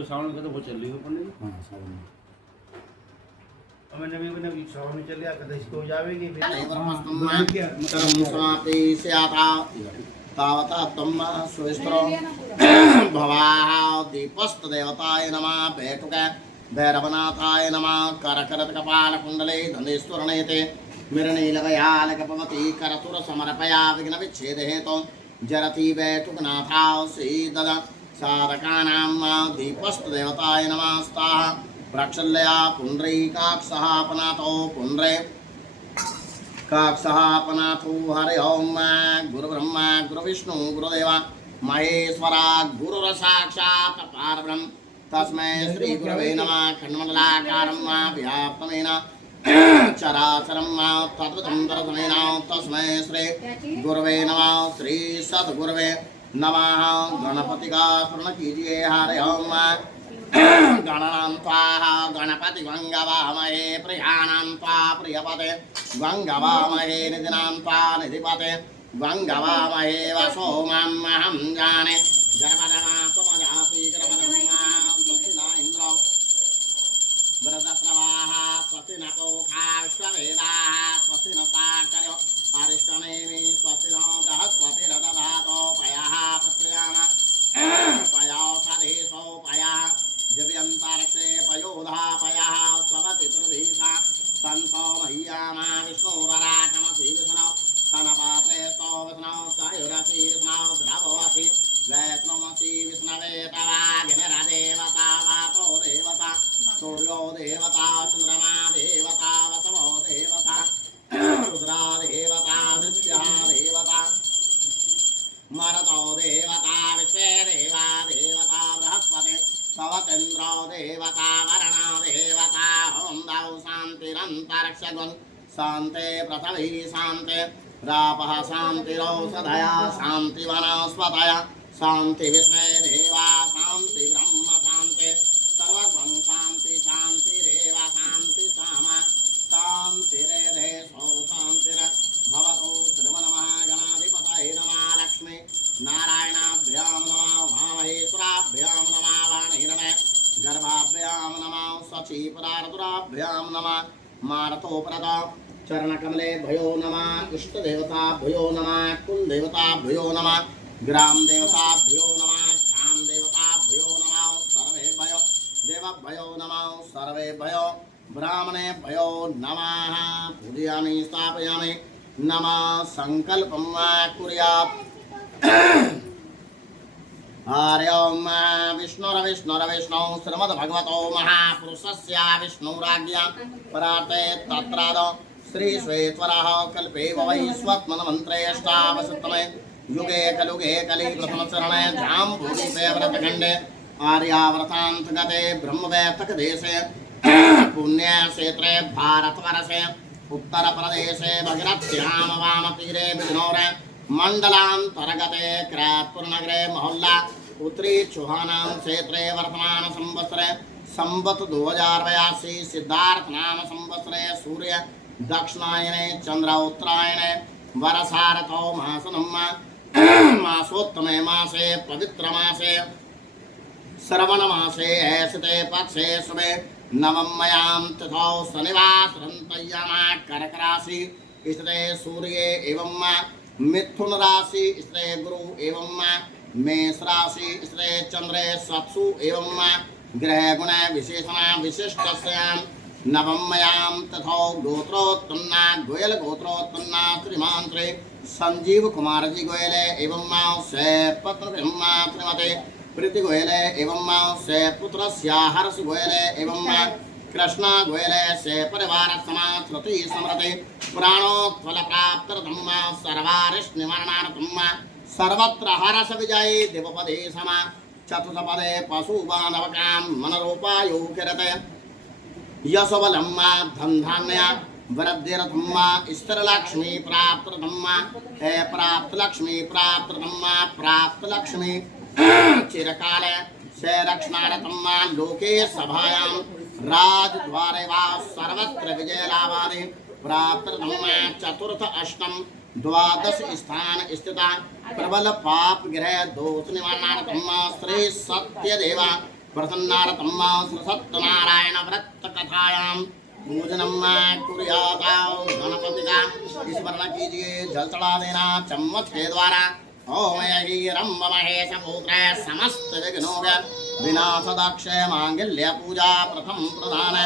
तो सावन का तो बहुत चल रही है पंडित जी। हाँ सावन में मैंने भी सावन में चल गया कदा इसको जावेगी फिर समाप्ति स्याता तावता तम्मा सुविस्तरो भवाः दीपस्त देवताय नमः भेटुक भैरवनाथाय नमः करकरत कपाल कुंडले धनेश्वरणेते मिरणीलगयालकपवती करतुर समर्पया विघ्न विच्छेद हेतु जरति बैठुकनाथा श्रीदद साधकानां दीपस्त देवताय नमस्ताः प्रक्षल्लया पुण्ड्रीकाक्षः पनातो पुण्ड्रे काक्षपनाथो हरि ओम गुरुब्रह्मा गुरुविष्णु गुरुदेव महेश्वरा गुरुरसाक्षात् परब्रह्म तस्मै श्री गुरवे नमः खण्डमण्डलाकारं व्याप्तमेन चराचरं तद्वतं दर्शनेन तस्मै श्री गुरवे नमः श्री सद्गुरवे नमः गणपति का स्मरण कीजिए हरि ओम गणान्त्वाः गणपति गंगवामहे प्रियाणान्त्वा प्रियपते गंगवामहे निधिनान्त्वा निधिपते गंगवामहे वसोमहं जाने गर्भधमा सुमजासि गर्भधमा स्वस्ति न इन्द्रो वृद्धस्रवाः स्वस्ति न कोखा विश्ववेदाः स्वस्ति न साक्षर्यो अरिष्टनेमि स्वस्ति नो बृहस्पतिर्दधातो पयः प्रत्याम पयो सदेशो पयः दिव्यंतरिक्षे पयोधा पयः स्ववति प्रदेशा संतो मह्यामा विष्णुरराटमसि विष्णो तनपात्रे स्तो विष्णो सयुरसि विष्णो द्रवोऽसि वैष्णवसि विष्णवे तवाग्निरदेवता वातो देवता सूर्यो देवता चन्द्रमा देवता वसवो देवता रुद्रा देवता नृत्या देवता मरुतो देवता विश्वे देवा देवता बृहस्पति सवतेन्द्रो देवता वरणा देवता ओम दौ शान्तिरन्तरिक्षगुण शान्ते पृथिवी शान्ते रापः शान्तिरौषधया शान्ति वनस्पतय शान्ति विश्वे देवा शान्ति ब्रह्म शान्ति सर्वगुण शान्ति शान्तिरेव शान्ति सामा शान्तिरेधेशो शान्तिर भवतु श्रीमन्महागणाधिपतये नमः लक्ष्मी नारायणाभ्यां नमः उमामहेश्वराभ्यां नमः वाणीरणे गर्भाभ्यां नमः सचीपरार्दुराभ्यां नमः मारतोपरत चरणकमले भयो नमः इष्टदेवताभ्यो नमः कुलदेवताभ्यो नमः ग्रामदेवताभ्यो नमः स्थानदेवताभ्यो नमः सर्वेभ्यो देवभ्यो नमः सर्वेभ्यो ब्राह्मणेभ्यो नमः पूजयामि स्थापयामि नमः संकल्पं कुर्यात् हरि ओम विष्णुरविष्णुरविष्णु श्रीमद्भगवतो महापुरुषस्य विष्णुराज्ञा परार्थे तत्रादौ श्री श्वेतवरः कल्पे वै स्वत्मन्मन्त्रेष्टावसुत्तमे युगे कलुगे कलि प्रथमचरणे जाम्बूदीपे व्रतखण्डे आर्यावर्तान्तगते ब्रह्मवैतकदेशे पुण्यक्षेत्रे भारतवर्षे उत्तरप्रदेशे भगीरथ्यां वामतीरे बिजनौरे मंडलांतर्गते क्रैतपुरनगरे मोहल्ला उत्तरी चौहानां क्षेत्रे वर्तमान संवत्सरे संवत् 2082 सिद्धार्थ नाम संवत्सरे सूर्य दक्षिणायने चंद्र उत्तरायणे वर्षारतो मासनम मासोत्तमे मासे पवित्र मासे श्रवण मासे ऐसते पक्षे शुभे नवम्यां तिथौ शनिवासरन्तयमा कर्क राशि स्थिते सूर्ये एवं मिथुन राशि स्थिते गुरु एवं मेष राशि स्थिते चंद्रे सत्सु एवं ग्रह गुण विशेषण विशिष्टस्यां नवम्यां तथो गोत्रोत्पन्ना गोयल गोत्रोत्पन्ना श्रीमान श्री संजीव कुमार जी गोयले एवं से पत्र ब्रह्मा श्रीमते प्रीति गोयले एवं से पुत्र हर्ष गोयले एवं कृष्ण गोयले से परिवार समाज श्रुति स्मृति प्राणोत्फल प्राप्त सर्वारिष्ट निवारणार्थम सर्वत्र हर्ष विजयी देवपदे समा चतुष्पदे पशु बांधवकाम मनरूपायु किरते यशोबलम धनधान्य वृद्धिरथम स्थिर लक्ष्मी प्राप्त प्राप्त लक्ष्मी प्राप्त लक्ष्मी चिरकाले से रक्षणार्थम लोके सभायां राजद्वारे वा सर्वत्र विजय लाभादि प्राप्त चतुर्थ अष्टम द्वादश स्थान स्थिता प्रबल पाप ग्रह दोष निवारणार्थम श्री सत्यदेव प्रसन्नारतम् सत्यनारायण व्रत कथायां पूजनम कुर्याताओ गणपति का स्मरण कीजिए जल चढ़ा देना चम्मच के द्वारा। ओम हीरम महेश पुत्र समस्त विघ्नों विनाश दक्ष मांगल्य पूजा प्रथम प्रधान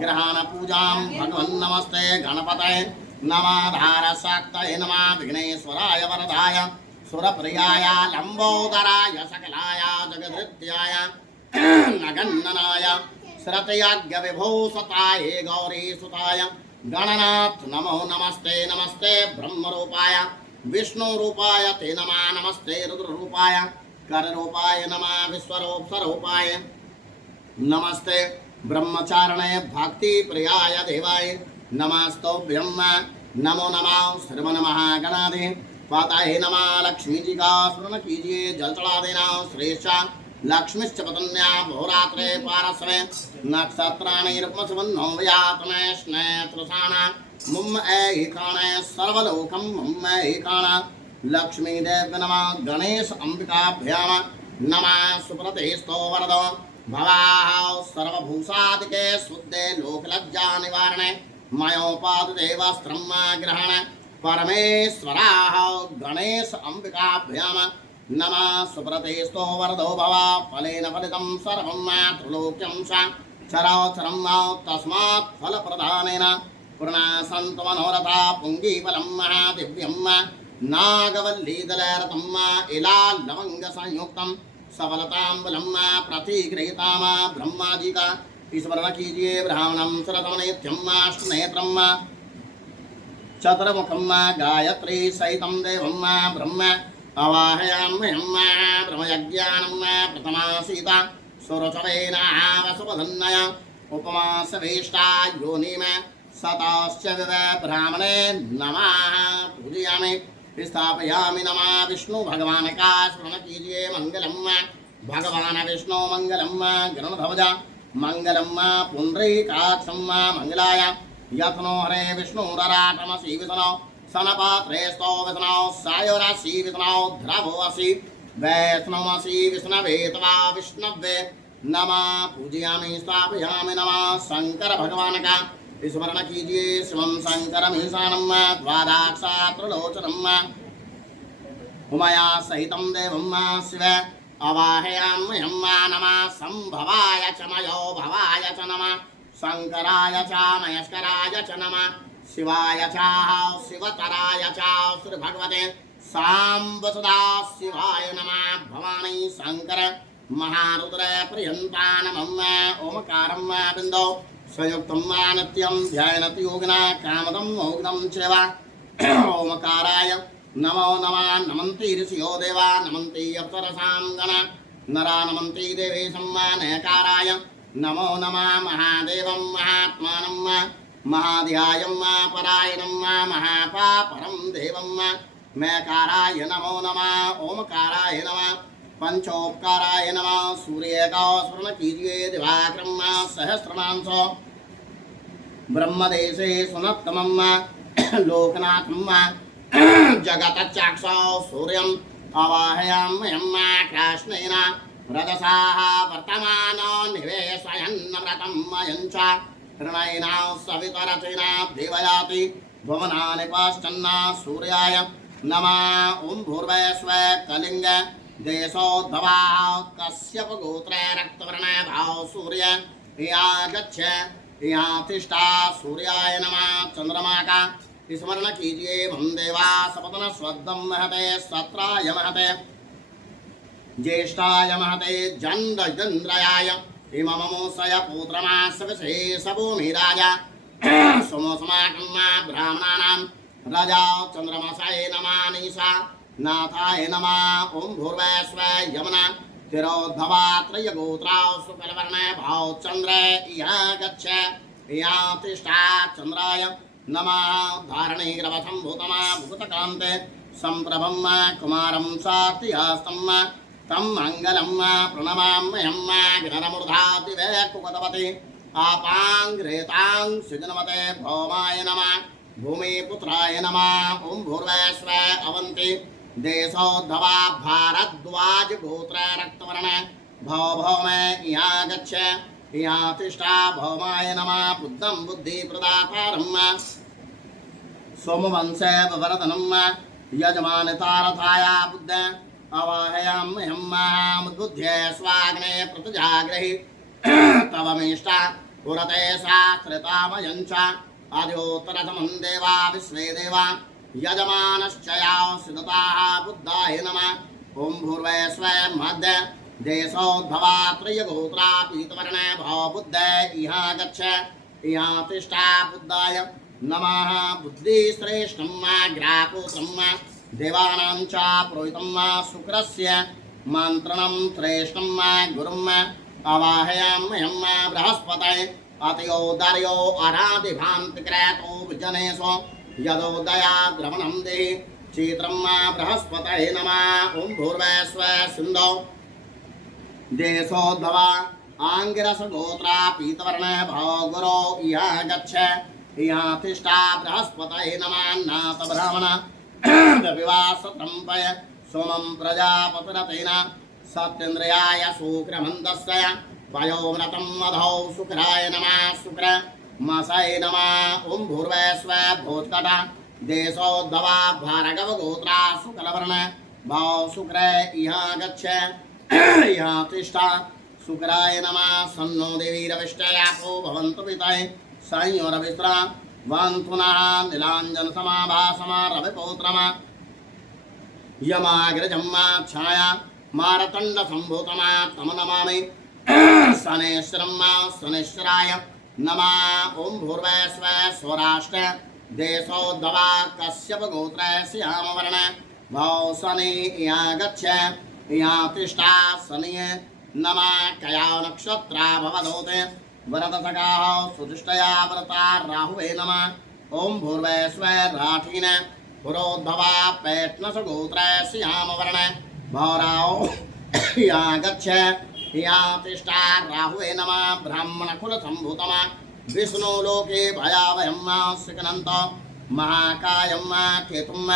ग्रहण पूजा भगवन् नमस्ते गणपतये नमाधार शक्तये नमः विघ्नेश्वराय वरदाय सुरप्रियाय लंबोदराय सकलाय जगदृत्याय नगन्ननाय श्रतयाज्ञ विभूषताय गौरी सुताय गणनाथ नमो नमस्ते नमस्ते ब्रह्मरूपाय विष्णु रूपाय ते नमः नमस्ते रुद्र रूपाय कर रूपाय नमः विश्वरूप स्वरूपाय नमस्ते ब्रह्मचारणे भक्ति प्रियाय देवाय नमस्तोभ्यं नमो नमः श्रवण महागणाधि पाताय नमः लक्ष्मी जी का स्मरण कीजिए जल चढ़ा देना श्रेष्ठ लक्ष्मीश्च पतन्या भोरात्रे पारस्वे नक्षत्राणि रूपमसवन्नो व्यातमे स्नेत्रसाना मुम ऐकाणे सर्वलोकं मुम ऐकाणा लक्ष्मी देव नमः गणेश अंबिकाभ्याम नमः सुप्रतिष्ठो वरदो भवाः सर्वभूषादिके शुद्धे लोकलज्जा निवारणे मयोपादते वस्त्रं ग्रहण परमेश्वराः गणेश अंबिकाभ्याम नमः सुप्रतिष्ठो वरदो भवा फलेन फलितं सर्वं त्रिलोक्यं चराचरं तस्मात् फलप्रदानेन पूर्णासन्तु मनोरथा पुङ्गीफलं महादिव्यं नागवल्लीदलरतं इलालवङ्गसंयुक्तं सफलताम्बुलं प्रतिगृहीतां ब्रह्मा जी का स्मरण कीजिए ब्राह्मणं सरतमनित्यं अष्टनेत्रं चतुर्मुखं गायत्री सहितं देवं ब्रह्म अवाहयाम्यहं ब्रह्मयज्ञानं प्रथमासीता सुरचवेन वसुपधन्नय उपमासवेष्टा योनिम सताश्च ब्राह्मणे नमः पूजयामि स्थापयामि नमः विष्णु भगवान का स्मरण कीजिए मंगलम भगवान विष्णु मंगलम गरुड़ध्वज मंगलम पुंडरीकाक्षं मंगलाय यत्नो हरे विष्णुरराटमसि विष्णो सनपात्रे स्तो विष्णो सायोरासि विष्णो ध्रुवोऽसि वैष्णवमसि विष्णवे तवा विष्णवे नमः पूजयामि स्थापयामि नमः शंकर भगवान का स्मरण कीजिए शिवं शंकरमीशानं द्वादाक्षात्रिलोचनं उमया सहितं देवं शिव अवाहयाम्यहं नमः संभवाय च मयो भवाय च नमः शंकराय च महेश्वराय च नमः शिवाय च शिवतराय च श्रीभगवते सांब सदा शिवाय नमः भवानी शंकर महारुद्र प्रियन्ता नमः ओमकारं बिन्दौ संयुक्तं नित्यं ध्यायन्ति योगिना कामदं मोग्धं चैव ओमकाराय नमो नमः नमन्ति ऋषयो देवा नमन्ति अप्सरसां गणा नरा नमन्ति देवेशं नयकाराय नमो नमः महादेवं महात्मानं महाध्यायं परायणं महापापरं देवं मैकाराय नमो नमः ओमकाराय नमः पंचोपकाराय नमः सूर्य का स्मरण कीजिए दिवाक्रम सहस्रनांसो ब्रह्मदेशे सुनत्तमं लोकनाथं जगतचाक्षो सूर्यम् अवाहयाम्यहं कृष्णेन रजसाः वर्तमानो निवेशयन्नव्रतं मयञ्च हृणैना सवितरचेना देवयाति भुवनानि पश्चन्न सूर्याय नमः ॐ भूर्भुवस्व कलिंग देशोद्भवा कश्यप गोत्रे रक्तवर्ण भाव सूर्य यहाँ गच्छ यहाँ तिष्ठा सूर्याय नमः चंद्रमा का स्मरण कीजिए हम देवा सपतन स्वदम महते सत्राय महते ज्येष्ठाय महते जंद्राय इममोसय पुत्रमा सविशेषभूमिराजा सोमोसमाकं ब्राह्मणानां राजा चंद्रमसाय नमः निशा नाथाय नमः ओम भूर्भुवस्व यमुना तिरोद्भवा त्रयगोत्राः शुक्लवर्ण भाव चंद्र यहाँ गच्छ यहाँ तिष्ठा चंद्राय नमः धारणीग्रवथं भूतमा भूतकान्ते सम्प्रभं कुमारं साक्तिहस्तं तं मङ्गलं प्रणमाम्यहं गिरमूर्धादिवे कुपतवति आपाङ्घ्रेतां सुजनमते भौमाय नमः भूमिपुत्राय नमः ओम भूर्भुवस्व अवन्ति देशोद्धवा भारद्वाज गोत्र रक्तवर्ण भव भौमे यहाँ गच्छ यहाँ तिष्ठा भौमाय नमः बुद्धं बुद्धिप्रदातारम् सोमवंशे वरदनम् यजमानतारथाया बुद्ध अवाहयाम्यहम्मुद्बुद्ध्ये स्वाग्ने प्रतिजाग्रहि तवमेष्टा पुरते शास्त्रतामयञ्च आद्योत्तरतमं देवा विश्वे देवा यजमानश्चयाः सिद्धताः बुद्धाय नमः ॐ भूर्वस्व मध्य देशोद्भवा त्रयगोत्रा पीतवर्णे भव बुद्ध इहाँ गच्छ इहाँ तिष्ठा बुद्धाय नमः बुद्धिश्रेष्ठं ग्रापुत्रं देवानां च पुरोहितं शुक्रस्य मन्त्रणं श्रेष्ठं गुरुम् अवाहयाम्यहं बृहस्पतये अतयोदर्यो अरादिभान्तिक्रतो विजनेषु यदोदया द्रवणं देहि चैत्रं बृहस्पतये नमः ॐ भूर्वस्व सिन्धौ देशोद्भवा आङ्गिरसगोत्रा पीतवर्णे भव गुरो इहाँ गच्छ इहाँ तिष्ठा बृहस्पतये नमः नाथ ब्राह्मण विवासत्रम्पय सोमं प्रजापतिरतेन सत्येन्द्रियाय शुक्रमन्दस्य वयोव्रतं मधौ शुक्राय नमः शुक्र मसाय नमः ॐ भूर्वस्व भोजकट देशोद्भवा भार्गवगोत्रा शुक्लवर्ण भव शुक्र इहाँ गच्छ इहाँ तिष्ठा शुक्राय नमः सन्नो देवीरविष्टयापो भवन्तु पितये संयोरविश्रा वन्तुनः नीलाञ्जनसमाभासमा रविपौत्रमा यमाग्रजम्मा छाया मारतण्डसम्भूतमा तम नमामि शनैश्वरम्मा शनैश्वराय नमः ॐ भूर्वस्व स्वराष्ट्र देशोद्भवा कश्यपगोत्र श्यामवर्ण भव शनि यहाँ गच्छ यहाँ तिष्ठा शनि नमः कया नक्षत्रा भवदोते वरदसखाः सुदृष्टया व्रता राहुवे नमः ॐ भूर्वस्व राठीन पुरोद्भवा पैट्नसगोत्र श्यामवर्ण भवराव यहाँ गच्छ यहाँ तिष्ठा राहुवे नमः ब्राह्मणकुलसम्भूतमा विष्णुलोके भयावहं सिकनन्त महाकायं केतुम्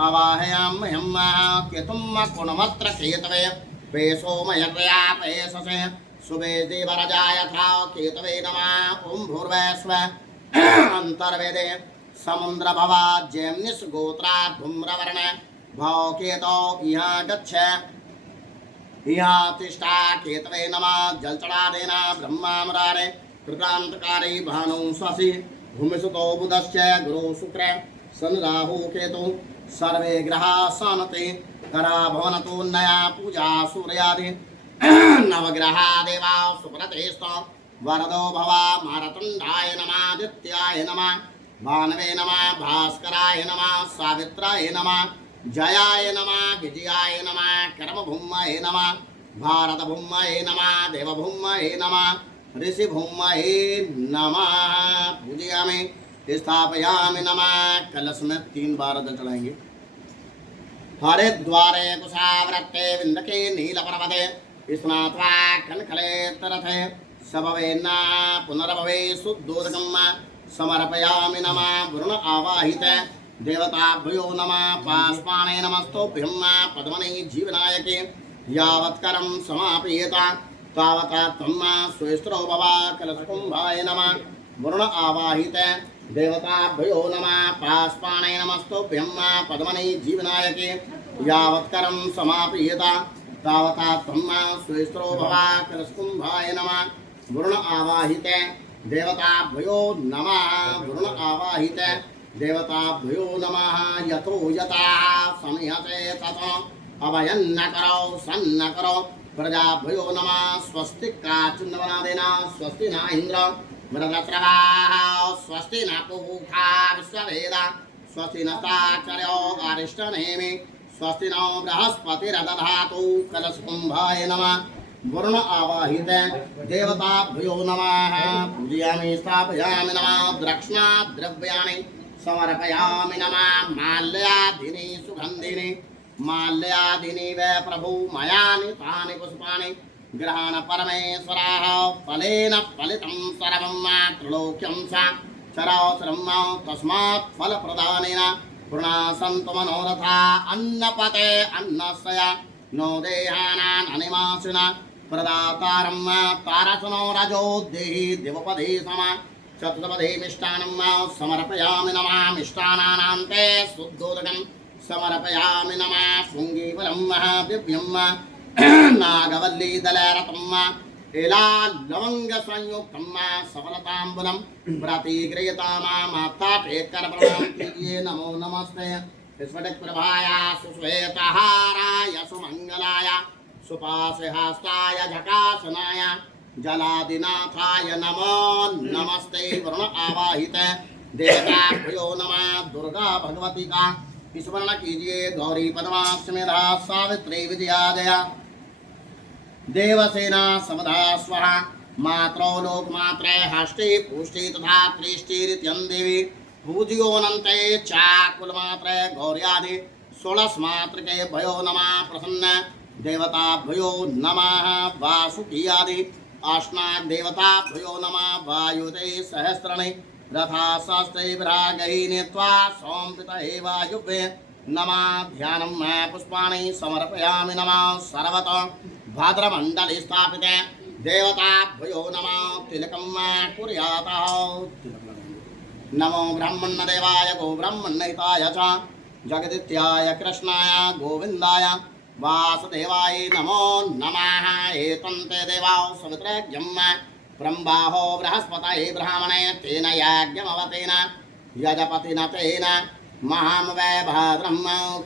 अवाहयाम्यहं केतुं कुणमत्र केतवे पेशोमयर्या पेशसे शुभे देवरजाय था केतवे नमः ॐ भूर्वस्व अन्तर्वेदे समुद्रभवा जैम्निस् गोत्रा धूम्रवर्ण भव केतो इहाँ गच्छ इहाँ तिष्ठा केतवे नमः जलचडादेन ब्रह्मामरारे कृतान्तकारी भानु शशि भूमिसुतो बुधश्च गुरु शुक्र सन राहु केतु सर्वे ग्रहा सनते करा भवनतो नया पूजा सूर्यादि नवग्रहा देवा सुप्रतेस्त वरदो भवा मारतण्डाय नमः आदित्याय नमः भानवे नमः भास्कराय नमः सावित्राय नमः जयाय नमः विजयाय नमः कर्मभूमये नमः भारतभूमये नमः देवभूमये नमः ऋषिभूमये नमः पूजयामि स्थापयामि नमः कलश में 3 बार जल चढ़ाएंगे हरिद्वारे कुशावृत्ते विन्दके नीलपर्वते स्नात्वा कनखले तरथे सबवेन्ना पुनर्भवे शुद्धोदकम् समर्पयामि नमः वरुण आवाहित देवताभ्यो नमः पाष्पाणे नमस्तोभ्यं पद्मने जीवनायके यावत्करं समापयेता तावता त्वं स्वेस्त्रो भवा कलशकुम्भाय नमः वरुण आवाहित देवताभ्यो नमः पाष्पाणे नमस्तोभ्यं पद्मने जीवनायके यावत्करं समापयेता तावता त्वं स्वेस्त्रो भवा कलशकुम्भाय नमः वरुण आवाहित देवताभ्यो नमः वरुण आवाहित देवताभ्यो नमः यतो यथा समयते ततो अभयन्न करो सन्न करो प्रजाभ्यो नमः स्वस्ति काचिन्नवनादेना स्वस्ति न इन्द्र मृगस्रवाः स्वस्ति न पूषा विश्ववेदा स्वस्ति न साक्षर्यो अरिष्टनेमि स्वस्ति नो बृहस्पतिरदधातु कलशकुम्भाय नमः वरुण आवाहित देवताभ्यो नमः पूजयामि स्थापयामि नमः दक्षिणा द्रव्याणि समर्पयामि नमः माल्यादिनी सुगन्धिनी माल्यादिनी वे प्रभु मयानि तानि पुष्पाणि ग्रहण परमेश्वराः फलेन फलितं सर्वं त्रिलोक्यं सा चराचरं तस्मात् फलप्रदानेन पूर्णासन्तु मनोरथा अन्नपते अन्नस्य नो देहानान् अनिमासिना प्रदातारं तारसनो राजो देहि देवपदे समा चतुर्पदे मिष्टान्नं समर्पयामि नमः मिष्टान्नान्ते शुद्धोदकं समर्पयामि नमः शृङ्गीफलं दिव्यं नागवल्ली दलरतं एला लवंग संयुक्तं सफलताम्बुलं प्रतिगृह्यतां माता टेकरप्रणाम कीजिए नमो नमस्ते स्फटिकप्रभाय सुश्वेतहाराय सुमङ्गलाय सुपाशहस्ताय झकासनाय जलादिनाथाय नमो नमस्ते वरुण आवाहित देवताभ्यो नमः दुर्गा भगवती का स्मरण कीजिए गौरी पद्माष्टमेधा सावित्री विजयादया देवसेना समदा स्वहा मात्रो लोकमात्रे हष्टि पुष्टि तथा त्रिष्टिरित्यं देवी पूज्योऽनन्ते चाकुलमात्रे गौर्यादि 16 मात्रके भयो नमः प्रसन्न देवताभ्यो नमः वासुकीयादि आश्नाग देवताभ्यो नमः वायुते सहस्रणे रथा शास्त्रे विरागहि नीत्वा सोमपितये वायुवे नमः ध्यानं पुष्पाणि समर्पयामि नमः सर्वत भाद्रमण्डले स्थापिते देवताभ्यो नमः तिलकं कुर्यातः नमो ब्रह्मण्यदेवाय गो ब्रह्मण्यहिताय च जगदित्याय कृष्णाय गोविन्दाय वासुदेवाय नमो नमः एतन्ते देवाः सवित्रज्ञं ब्रह्माहो बृहस्पतये ब्राह्मणे तेन याज्ञमवतेन यजपतिना तेन महामवै भद्रं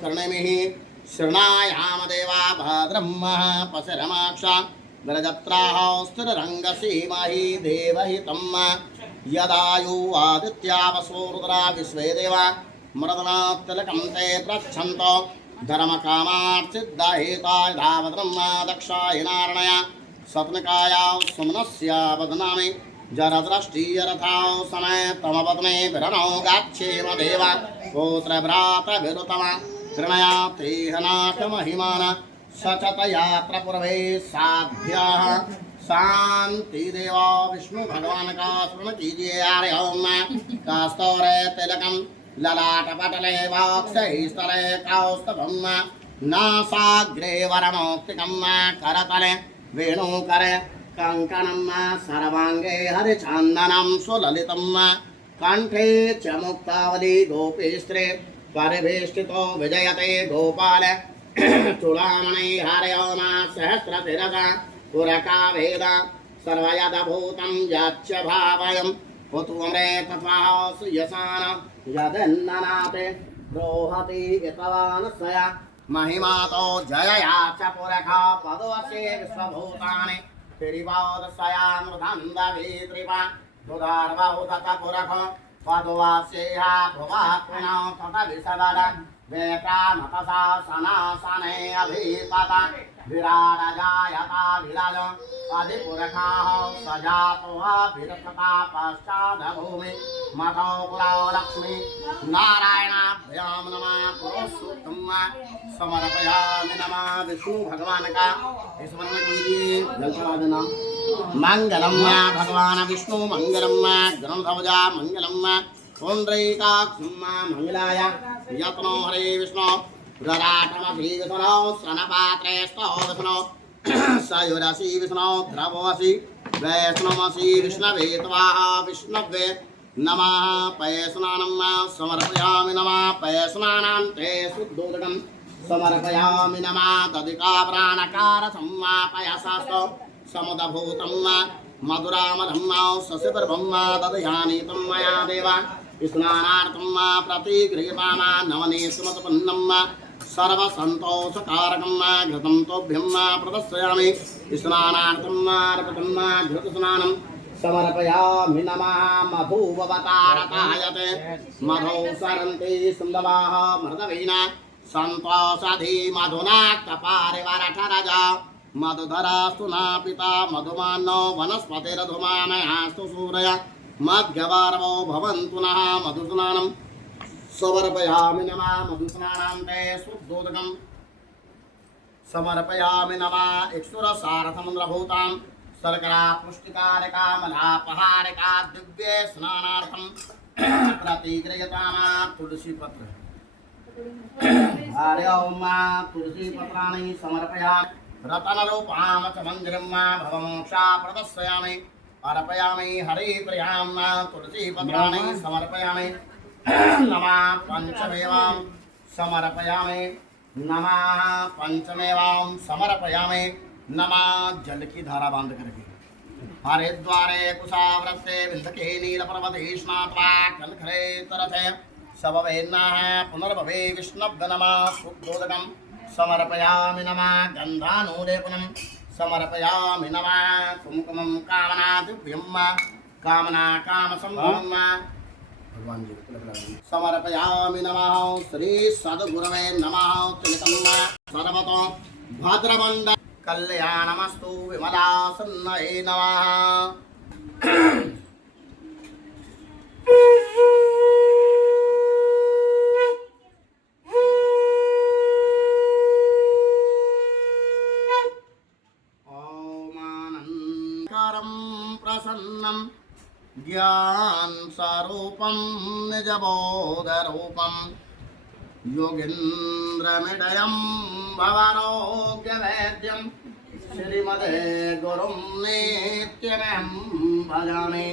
कर्णिमिः शृणायाम देवा भद्रं पशरमाक्ष विरजत्राः स्थिररङ्गसीमहि देवहितं यदायु आदित्या वसो रुद्रा विश्वे देवा मृदना तिलकं ते प्रच्छन्तो धर्मकामार्थिद्दाहिताय धावद्रं दक्षायनारणय सत्नकाया सुमनस्य वदनामि जरदृष्टियरथां समेतमवदने विरणौ गाच्छेम देवा गोत्रभ्रातविरुतम कृणया तेहनाथमहिमान सचतयात्रपूर्वे साध्याः शान्तिदेवा विष्णु भगवान का स्मरण कीजिए हरि ओम कास्तौरे तिलकं ललाटपटले वाक्स्थले कौस्तभं नासाग्रे वरमौक्तिकं करतले वेणुकरे कङ्कणं सर्वाङ्गे हरिचन्दनं सुललितं कण्ठे च मुक्तावली गोपीस्त्रे परिवेष्टितो विजयते गोपाल चूडामणि हरि ओम सहस्रशिरसा पुरका वेद सर्वयदभूतं यच्च भावयं पुत्वमरे तथा सुयसान यदन्ननाते रोहति इतवानसया महिमातो जयया च पुरखा पदवसे विश्वभूतानि तिरिवादशयामृधन्दवीत्रिपा दुधार्वहुदत पुरख पदवास्येहा भुवात्मनौ तत विसवद वेकामतसा सनासने अभिपता विराडजायता विराज अधिपुरखाः सजातोऽभिरक्षता पश्चादभूमि मतो पुरा लक्ष्मी नारायणाभ्यां नमः पुरुषोत्तम समर्पयामि नमः विष्णु भगवान का स्मरण कीजिए जलसाधना मंगलम भगवान विष्णु मंगलम गणध्वजा मंगलम पुंडरीकाक्षं मंगलाय यत्नो हरे विष्णु रराटमसि विष्णु सनपात्रे स्तो विष्णु सयुरसि विष्णु द्रवोऽसि वैष्णवसि विष्णवे त्वाः विष्णवे नमः पयस्नानं समर्पयामि नमः पयस्नानान्ते शुद्धोदकं समर्पयामि नमः तदिका प्राणकार सम्मापयसास्तो समुदभूतं मधुरामधं शशिप्रभं ददयानीतं मया देव स्नानार्थं प्रतिगृह्यताम नवनीतमतपन्नं सर्वसन्तोषकारकं घृतं तोभ्यं प्रदर्शयामि स्नानार्थं अर्पितं घृतस्नानं समर्पयामि नमः मधुवतारतायते मधौ सरन्ति सुन्दवाः मृदवीना सन्तोषधि मधुनाक्तपारिवारठरजा मधुधरास्तु नापिता मधुमानो वनस्पतिरधुमानयास्तु सूरय मध्यवारवो भवन्तु नः मधुस्नानं समर्पयामि नमः मधुस्नानान्ते शुद्धोदकं समर्पयामि नमः इक्षुरसारथमन्द्रभूतां शर्करा पुष्टिकारिका मलापहारिका दिव्ये स्नानार्थं प्रतिगृह्यताम तुलसी पत्र हरि ओम तुलसी पत्राणि समर्पयामि रतनरूपां च मन्दिरं मा भवमोक्षा प्रदर्शयामि अर्पयामि हरे प्रियां तुलसीपत्राणि समर्पयामि नमः पंचमेवां समर्पयामि नमः पंचमेवां समर्पयामि नमः। जल की धारा बांध करके हरिद्वारे कुशाव्रते विंधके नीलपर्वते स्नात्वा कनखरे तरथे सबवेन्नाः पुनर्भवे विष्णुर्गनमा शुद्धोदकं समर्पयामि नमः। गन्धानुलेपनं समर्पयामि नमः। कुमकुमं कामनादिव्यं कामना कामसम्भवं भगवान जी समर्पयामि नमः। श्री सद्गुरवे नमः। तिलकं सर्वतो भद्रमण्ड कल्याणमस्तु विमलासन्नये नमः। ओमानन्दकरं प्रसन्नं ज्ञान स्वरूपं निजबोधरूपं योगीन्द्रमिडयं भवारोग्यवैद्यं श्रीमदे गुरुं नित्यमहं भजामि।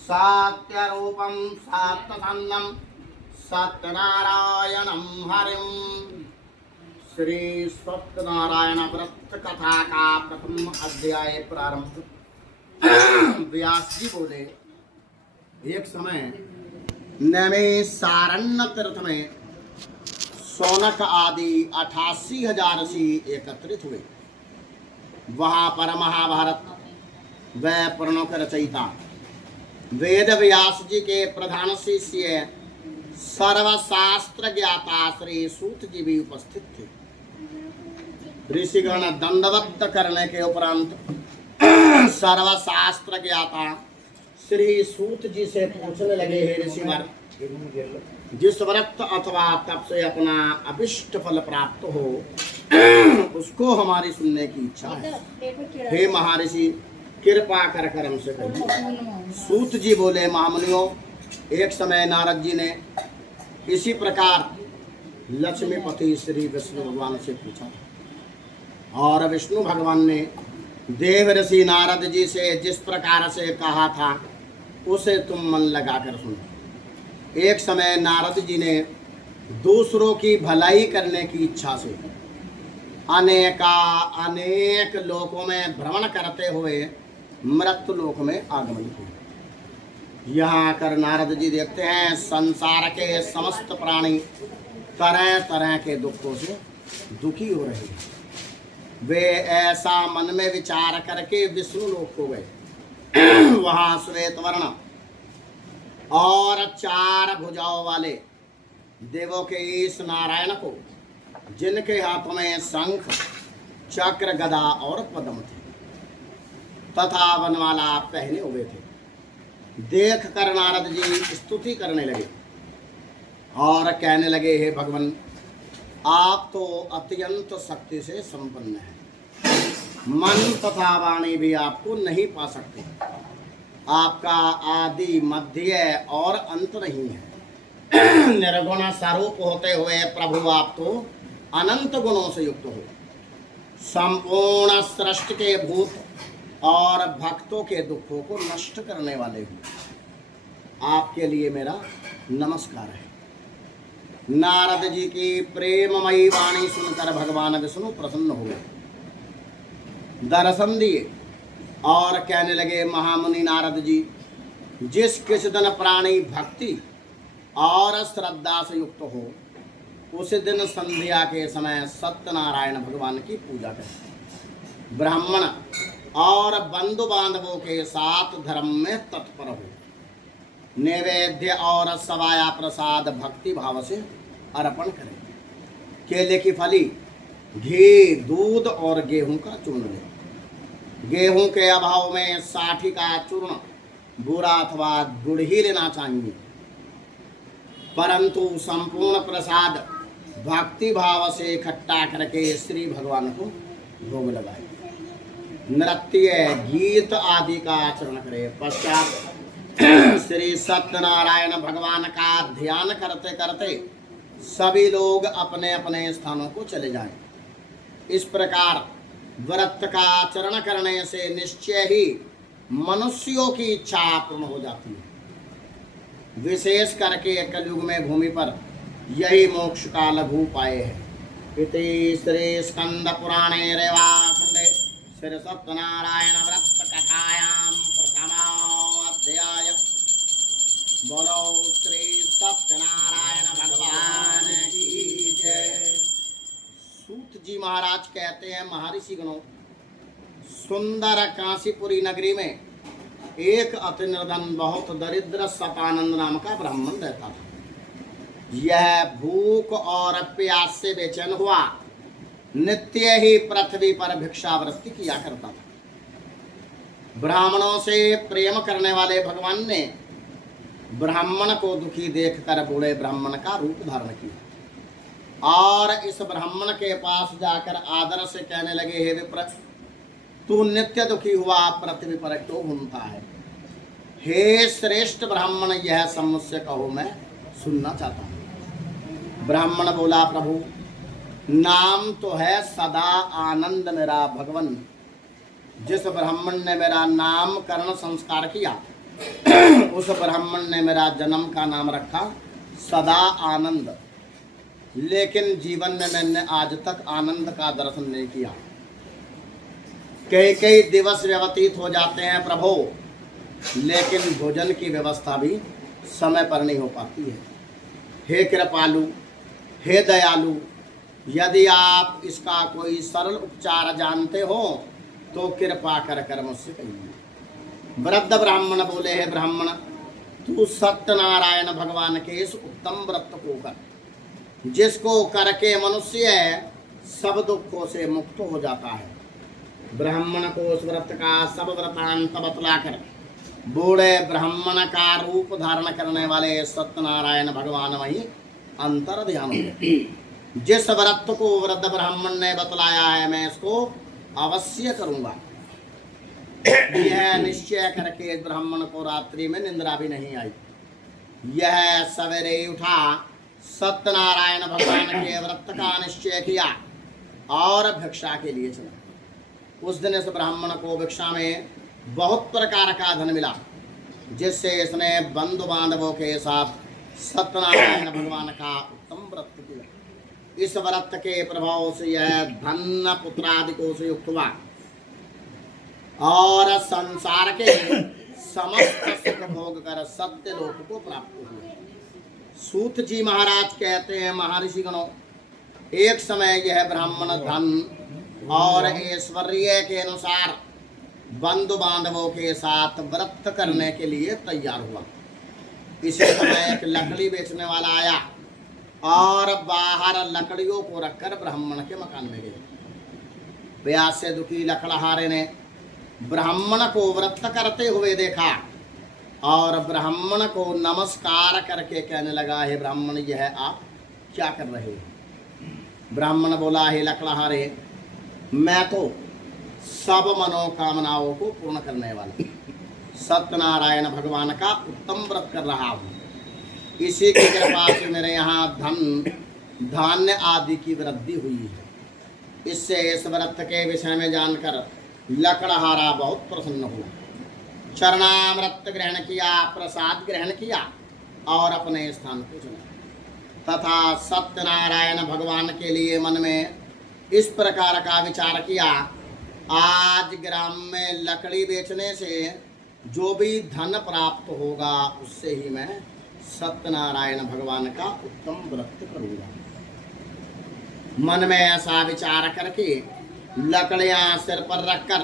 सत्यरूपं सत्यसन्नं सत्यनारायणं हरिं। श्री सत्यनारायण व्रत कथा का प्रथम अध्याय प्रारंभ। व्यास जी बोले, एक समय नैमिषारण्य तीर्थ में शौनक आदि 88,000 ऋषि एकत्रित हुए। वहां पर महाभारत व पुराणों के रचयिता वेद व्यास जी के प्रधान शिष्य सर्वशास्त्र ज्ञाता श्री सूत जी भी उपस्थित थे। ऋषिगण दंडवत करने के उपरांत सर्वशास्त्र ज्ञाता श्री सूत जी से पूछने लगे, हे ऋषिवर, जिस व्रत अथवा तप से अपना अभिष्ट फल प्राप्त हो उसको हमारी सुनने की इच्छा है। हे महर्षि, कृपा कर हमसे कहिए। सूत जी बोले, महामुनियों, एक समय नारद जी ने इसी प्रकार लक्ष्मीपति श्री विष्णु भगवान से पूछा और विष्णु भगवान ने देव ऋषि नारद जी से जिस प्रकार से कहा था उसे तुम मन लगाकर सुनो। एक समय नारद जी ने दूसरों की भलाई करने की इच्छा से अनेक लोकों में भ्रमण करते हुए मृत्यु लोक में आगमन किया। यहाँ आकर नारद जी देखते हैं संसार के समस्त प्राणी तरह तरह के दुखों से दुखी हो रहे हैं। वे ऐसा मन में विचार करके विष्णु लोक को गए। वहाँ श्वेत वर्ण और 4 भुजाओं वाले देवों के इस नारायण को, जिनके हाथों में शंख चक्र गदा और पद्म थे तथा वनमाला पहने हुए थे, देख कर नारद जी स्तुति करने लगे और कहने लगे, हे भगवान, आप तो अत्यंत शक्ति से संपन्न हैं। मन तथा वाणी भी आपको नहीं पा सकते। आपका आदि मध्य और अंत नहीं है। निर्गुण स्वरूप होते हुए प्रभु आप तो अनंत गुणों से युक्त हो। संपूर्ण सृष्टि के भूत और भक्तों के दुखों को नष्ट करने वाले हो। आपके लिए मेरा नमस्कार है। नारद जी की प्रेममयी वाणी सुनकर भगवान विष्णु प्रसन्न हो गए, दर्शन दिए और कहने लगे, महामुनि नारद जी, जिस किस दिन प्राणी भक्ति और श्रद्धा से युक्त हो उस दिन संध्या के समय सत्यनारायण भगवान की पूजा करें। ब्राह्मण और बंधु बांधवों के साथ धर्म में तत्पर हो। नैवेद्य और सवाया प्रसाद भक्ति भाव से अर्पण करें। केले की फली, घी, दूध और गेहूं का चूर्ण लें। गेहूं के अभाव में साठी का चूर्ण, बूरा अथवा गुड़ ही लेना चाहिए, परंतु संपूर्ण प्रसाद भक्ति भाव से इकट्ठा करके श्री भगवान को भोग लगाए। नृत्य, गीत आदि का आचरण करे। पश्चात श्री सत्यनारायण भगवान का ध्यान करते करते सभी लोग अपने अपने स्थानों को चले जाएं। इस प्रकार व्रत का आचरण करने से निश्चय ही मनुष्यों की इच्छा पूर्ण हो जाती है। विशेष करके कलयुग में भूमि पर यही मोक्ष का लघु उपाय है। इति श्री स्कंद पुराणे रेवाखंडे श्री सत्यनारायण व्रत कथायां प्रथमाध्याय। बोलो श्री सत्यनारायण भगवान की जय। सूत जी महाराज कहते हैं, महर्षि गणों, सुंदर काशीपुरी नगरी में एक अति निर्धन बहुत दरिद्र सपानंद नाम का ब्राह्मण रहता था। यह भूख और प्यास से बेचैन हुआ नित्य ही पृथ्वी पर भिक्षावृत्ति किया करता था। ब्राह्मणों से प्रेम करने वाले भगवान ने ब्राह्मण को दुखी देखकर बूढ़े ब्राह्मण का रूप धारण किया और इस ब्राह्मण के पास जाकर आदर से कहने लगे, हे विप्र, तू नित्य दुखी हुआ पृथ्वी पर क्यों घूमता है? हे श्रेष्ठ ब्राह्मण, यह सब मुझसे कहो, मैं सुनना चाहता हूँ। ब्राह्मण बोला, प्रभु, नाम तो है सदा आनंद मेरा भगवन। जिस ब्राह्मण ने मेरा नामकरण संस्कार किया उस ब्राह्मण ने मेरा जन्म का नाम रखा सदा आनंद, लेकिन जीवन में मैंने आज तक आनंद का दर्शन नहीं किया। कई कई दिवस व्यतीत हो जाते हैं प्रभु, लेकिन भोजन की व्यवस्था भी समय पर नहीं हो पाती है। हे कृपालु, हे दयालु, यदि आप इसका कोई सरल उपचार जानते हो तो कृपा कर कर मुझसे कहिए। वृद्ध ब्राह्मण बोले, हे ब्राह्मण, तू सत्यनारायण भगवान के इस उत्तम व्रत को कर, जिसको करके मनुष्य सब दुखों से मुक्त हो जाता है। ब्राह्मण को उस व्रत का सब वृतांत बतलाकर बूढ़े ब्राह्मण का रूप धारण करने वाले सत्यनारायण भगवान वहीं अंतर ध्यान हो। जिस व्रत को वृद्ध ब्राह्मण ने बतलाया है, मैं इसको अवश्य करूंगा। यह निश्चय करके ब्राह्मण को रात्रि में निंद्रा भी नहीं आई। यह सवेरे उठा, सत्यनारायण भगवान के व्रत का निश्चय किया और भिक्षा के लिए चला। उस दिन इस ब्राह्मण को भिक्षा में बहुत प्रकार का धन मिला, जिससे इसने बंधु बांधवों के साथ सत्यनारायण भगवान का उत्तम व्रत किया। इस व्रत के प्रभाव से यह धन पुत्रादिकों से युक्त हुआ और संसार के समस्त सुख भोग कर सत्य लोक को प्राप्त हुआ। सूत जी महाराज कहते हैं, महर्षि गणों, एक समय यह ब्राह्मण धन और ऐश्वर्य के अनुसार बंधु बांधवों के साथ व्रत करने के लिए तैयार हुआ। इसी समय एक लकड़ी बेचने वाला आया और बाहर लकड़ियों को रखकर ब्राह्मण के मकान में गए। प्यास से दुखी लकड़हारे ने ब्राह्मण को व्रत करते हुए देखा और ब्राह्मण को नमस्कार करके कहने लगा, हे ब्राह्मण, यह आप क्या कर रहे हैं? ब्राह्मण बोला, हे लकड़हारे, मैं तो सब मनोकामनाओं को पूर्ण करने वाला सत्यनारायण भगवान का उत्तम व्रत कर रहा हूँ। इसी की कृपा से मेरे यहाँ धन धान्य आदि की वृद्धि हुई है। इससे इस व्रत के विषय में जानकर लकड़हारा बहुत प्रसन्न हुआ। चरणामृत ग्रहण किया, प्रसाद ग्रहण किया और अपने स्थान को चला तथा सत्यनारायण भगवान के लिए मन में इस प्रकार का विचार किया, आज ग्राम में लकड़ी बेचने से जो भी धन प्राप्त होगा उससे ही मैं सत्यनारायण भगवान का उत्तम व्रत करूंगा। मन में ऐसा विचार करके लकड़ियां सिर पर रखकर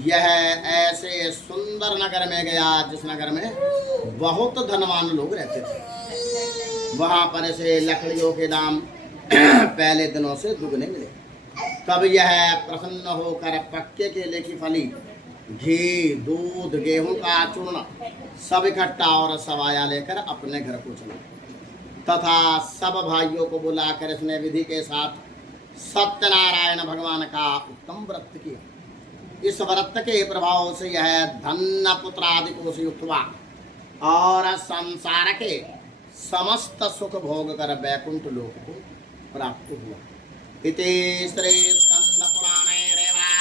यह ऐसे सुंदर नगर में गया जिस नगर में बहुत धनवान लोग रहते थे। वहां पर से लकड़ियों के दाम पहले दिनों से दुगने मिले। तब यह प्रसन्न होकर पक्के केले की फली, घी, दूध, गेहूं का चूर्ण सब इकट्ठा और सवाया लेकर अपने घर को चला तथा सब भाइयों को बुलाकर इसने विधि के साथ सत्यनारायण भगवान का उत्तम व्रत किया। इस व्रत के प्रभाव से यह धन पुत्रादिकों से युक्त हुआ और संसार के समस्त सुख भोग कर वैकुंठ लोक को प्राप्त हुआ। इति श्री स्कंद पुराणे रेवा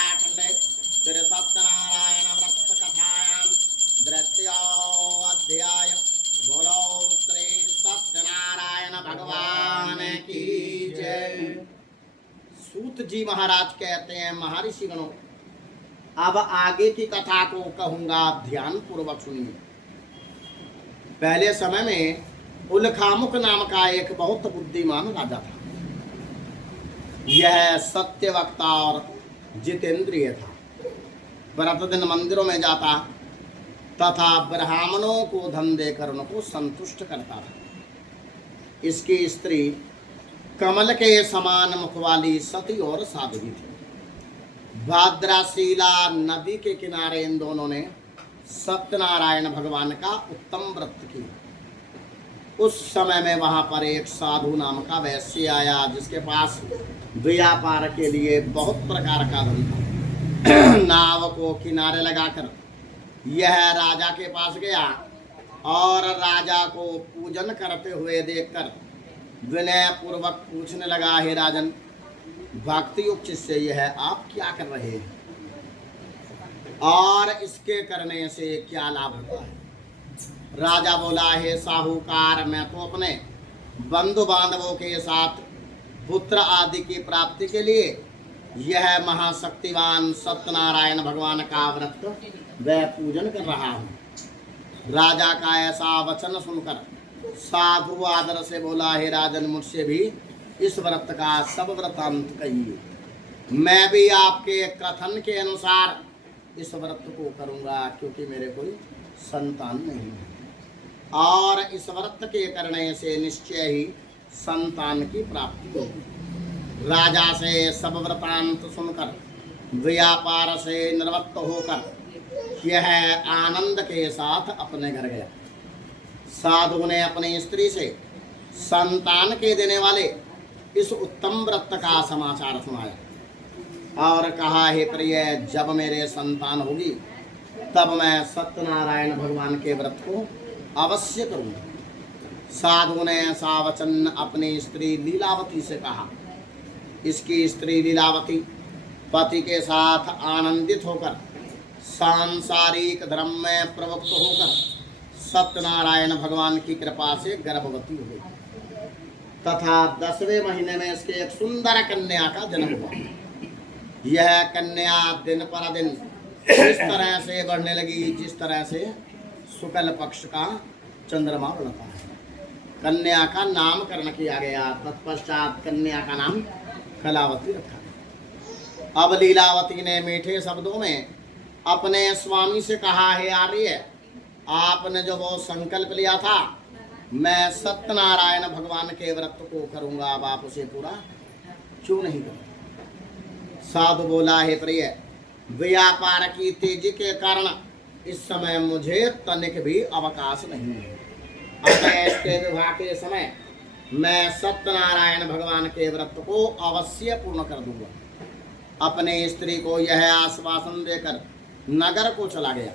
श्री सत्यनारायण व्रत कथायां द्वितीयोऽध्याय। बोलो श्री सत्यनारायण भगवान की जय। सूत जी महाराज कहते हैं, महर्षि गणों, अब आगे की कथा को कहूंगा, ध्यान पूर्वक सुनिए। पहले समय में उल्खामुख नाम का एक बहुत बुद्धिमान राजा था। यह सत्यवक्ता और जितेंद्रिय था। प्रतिदिन मंदिरों में जाता तथा ब्राह्मणों को धन देकर उनको संतुष्ट करता था। इसकी स्त्री कमल के समान मुख वाली सती और साध्वी थी। भाद्राशिला नदी के किनारे इन दोनों ने सत्यनारायण भगवान का उत्तम व्रत किया। उस समय में वहां पर एक साधु नाम का वैश्य आया, जिसके पास व्यापार के लिए बहुत प्रकार का धन था। नाव को किनारे लगाकर यह राजा के पास गया और राजा को पूजन करते हुए देखकर विनय पूर्वक पूछने लगा, हे राजन, भक्ति युक्त से यह आप क्या कर रहे हैं और इसके करने से क्या लाभ होता है? राजा बोला, हे साहूकार, मैं तो अपने बंधु बांधवों के साथ पुत्र आदि की प्राप्ति के लिए यह महाशक्तिवान सत्यनारायण भगवान का व्रत व पूजन कर रहा हूँ। राजा का ऐसा वचन सुनकर साधु आदर से बोला, हे राजन, मुझसे भी इस व्रत का सब वृतांत कहिए। मैं भी आपके कथन के अनुसार इस व्रत को करूँगा, क्योंकि मेरे कोई संतान नहीं है और इस व्रत के करने से निश्चय ही संतान की प्राप्ति होगी। राजा से सब वृतांत सुनकर व्यापार से निवृत्त होकर यह आनंद के साथ अपने घर गया। साधु ने अपनी स्त्री से संतान के देने वाले इस उत्तम व्रत का समाचार सुनाया और कहा, हे प्रिय, जब मेरे संतान होगी तब मैं सत्यनारायण भगवान के व्रत को अवश्य करूंगा। साधु ने ऐसा वचन अपनी स्त्री लीलावती से कहा। इसकी स्त्री लीलावती पति के साथ आनंदित होकर सांसारिक धर्म में प्रवृत्त होकर सत्यनारायण भगवान की कृपा से गर्भवती हो गई तथा 10वें महीने में इसके एक सुंदर कन्या का जन्म हुआ। यह कन्या दिन पर दिन इस तरह से बढ़ने लगी जिस तरह से शुक्ल पक्ष का चंद्रमा बढ़ता है। कन्या का नामकरण किया गया। तत्पश्चात कन्या का नाम कलावती रखा गया। अब लीलावती ने मीठे शब्दों में अपने स्वामी से कहा, हे आर्य, आपने जो वो संकल्प लिया था, मैं सत्यनारायण भगवान के व्रत को करूंगा, अब आप उसे पूरा क्यों नहीं करते? साधु बोला, हे प्रिय, व्यापार की तेजी के कारण इस समय मुझे तनिक भी अवकाश नहीं है। अतः इसके विवाह के समय मैं सत्यनारायण भगवान के व्रत को अवश्य पूर्ण कर दूंगा। अपने स्त्री को यह आश्वासन देकर नगर को चला गया।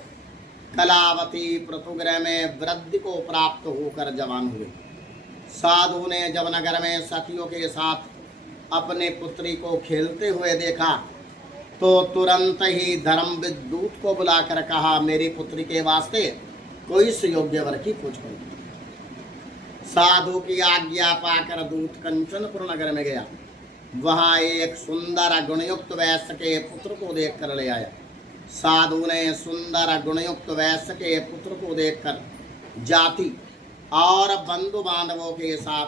कलावती पृथुगृह में वृद्धि को प्राप्त होकर जवान हुए। साधु ने जब नगर में सखियों के साथ अपने पुत्री को खेलते हुए देखा तो तुरंत ही धर्मविद दूत को बुलाकर कहा, मेरी पुत्री के वास्ते कोई सुयोग्य वर की खोज करो। साधु की आज्ञा पाकर दूत कंचनपुर नगर में गया। वहां एक सुंदर गुणयुक्त वैश्य के पुत्र को देखकर ले आया। साधु ने सुंदर गुणयुक्त वैश्य के पुत्र को देखकर जाति और बंधु बांधवों के साथ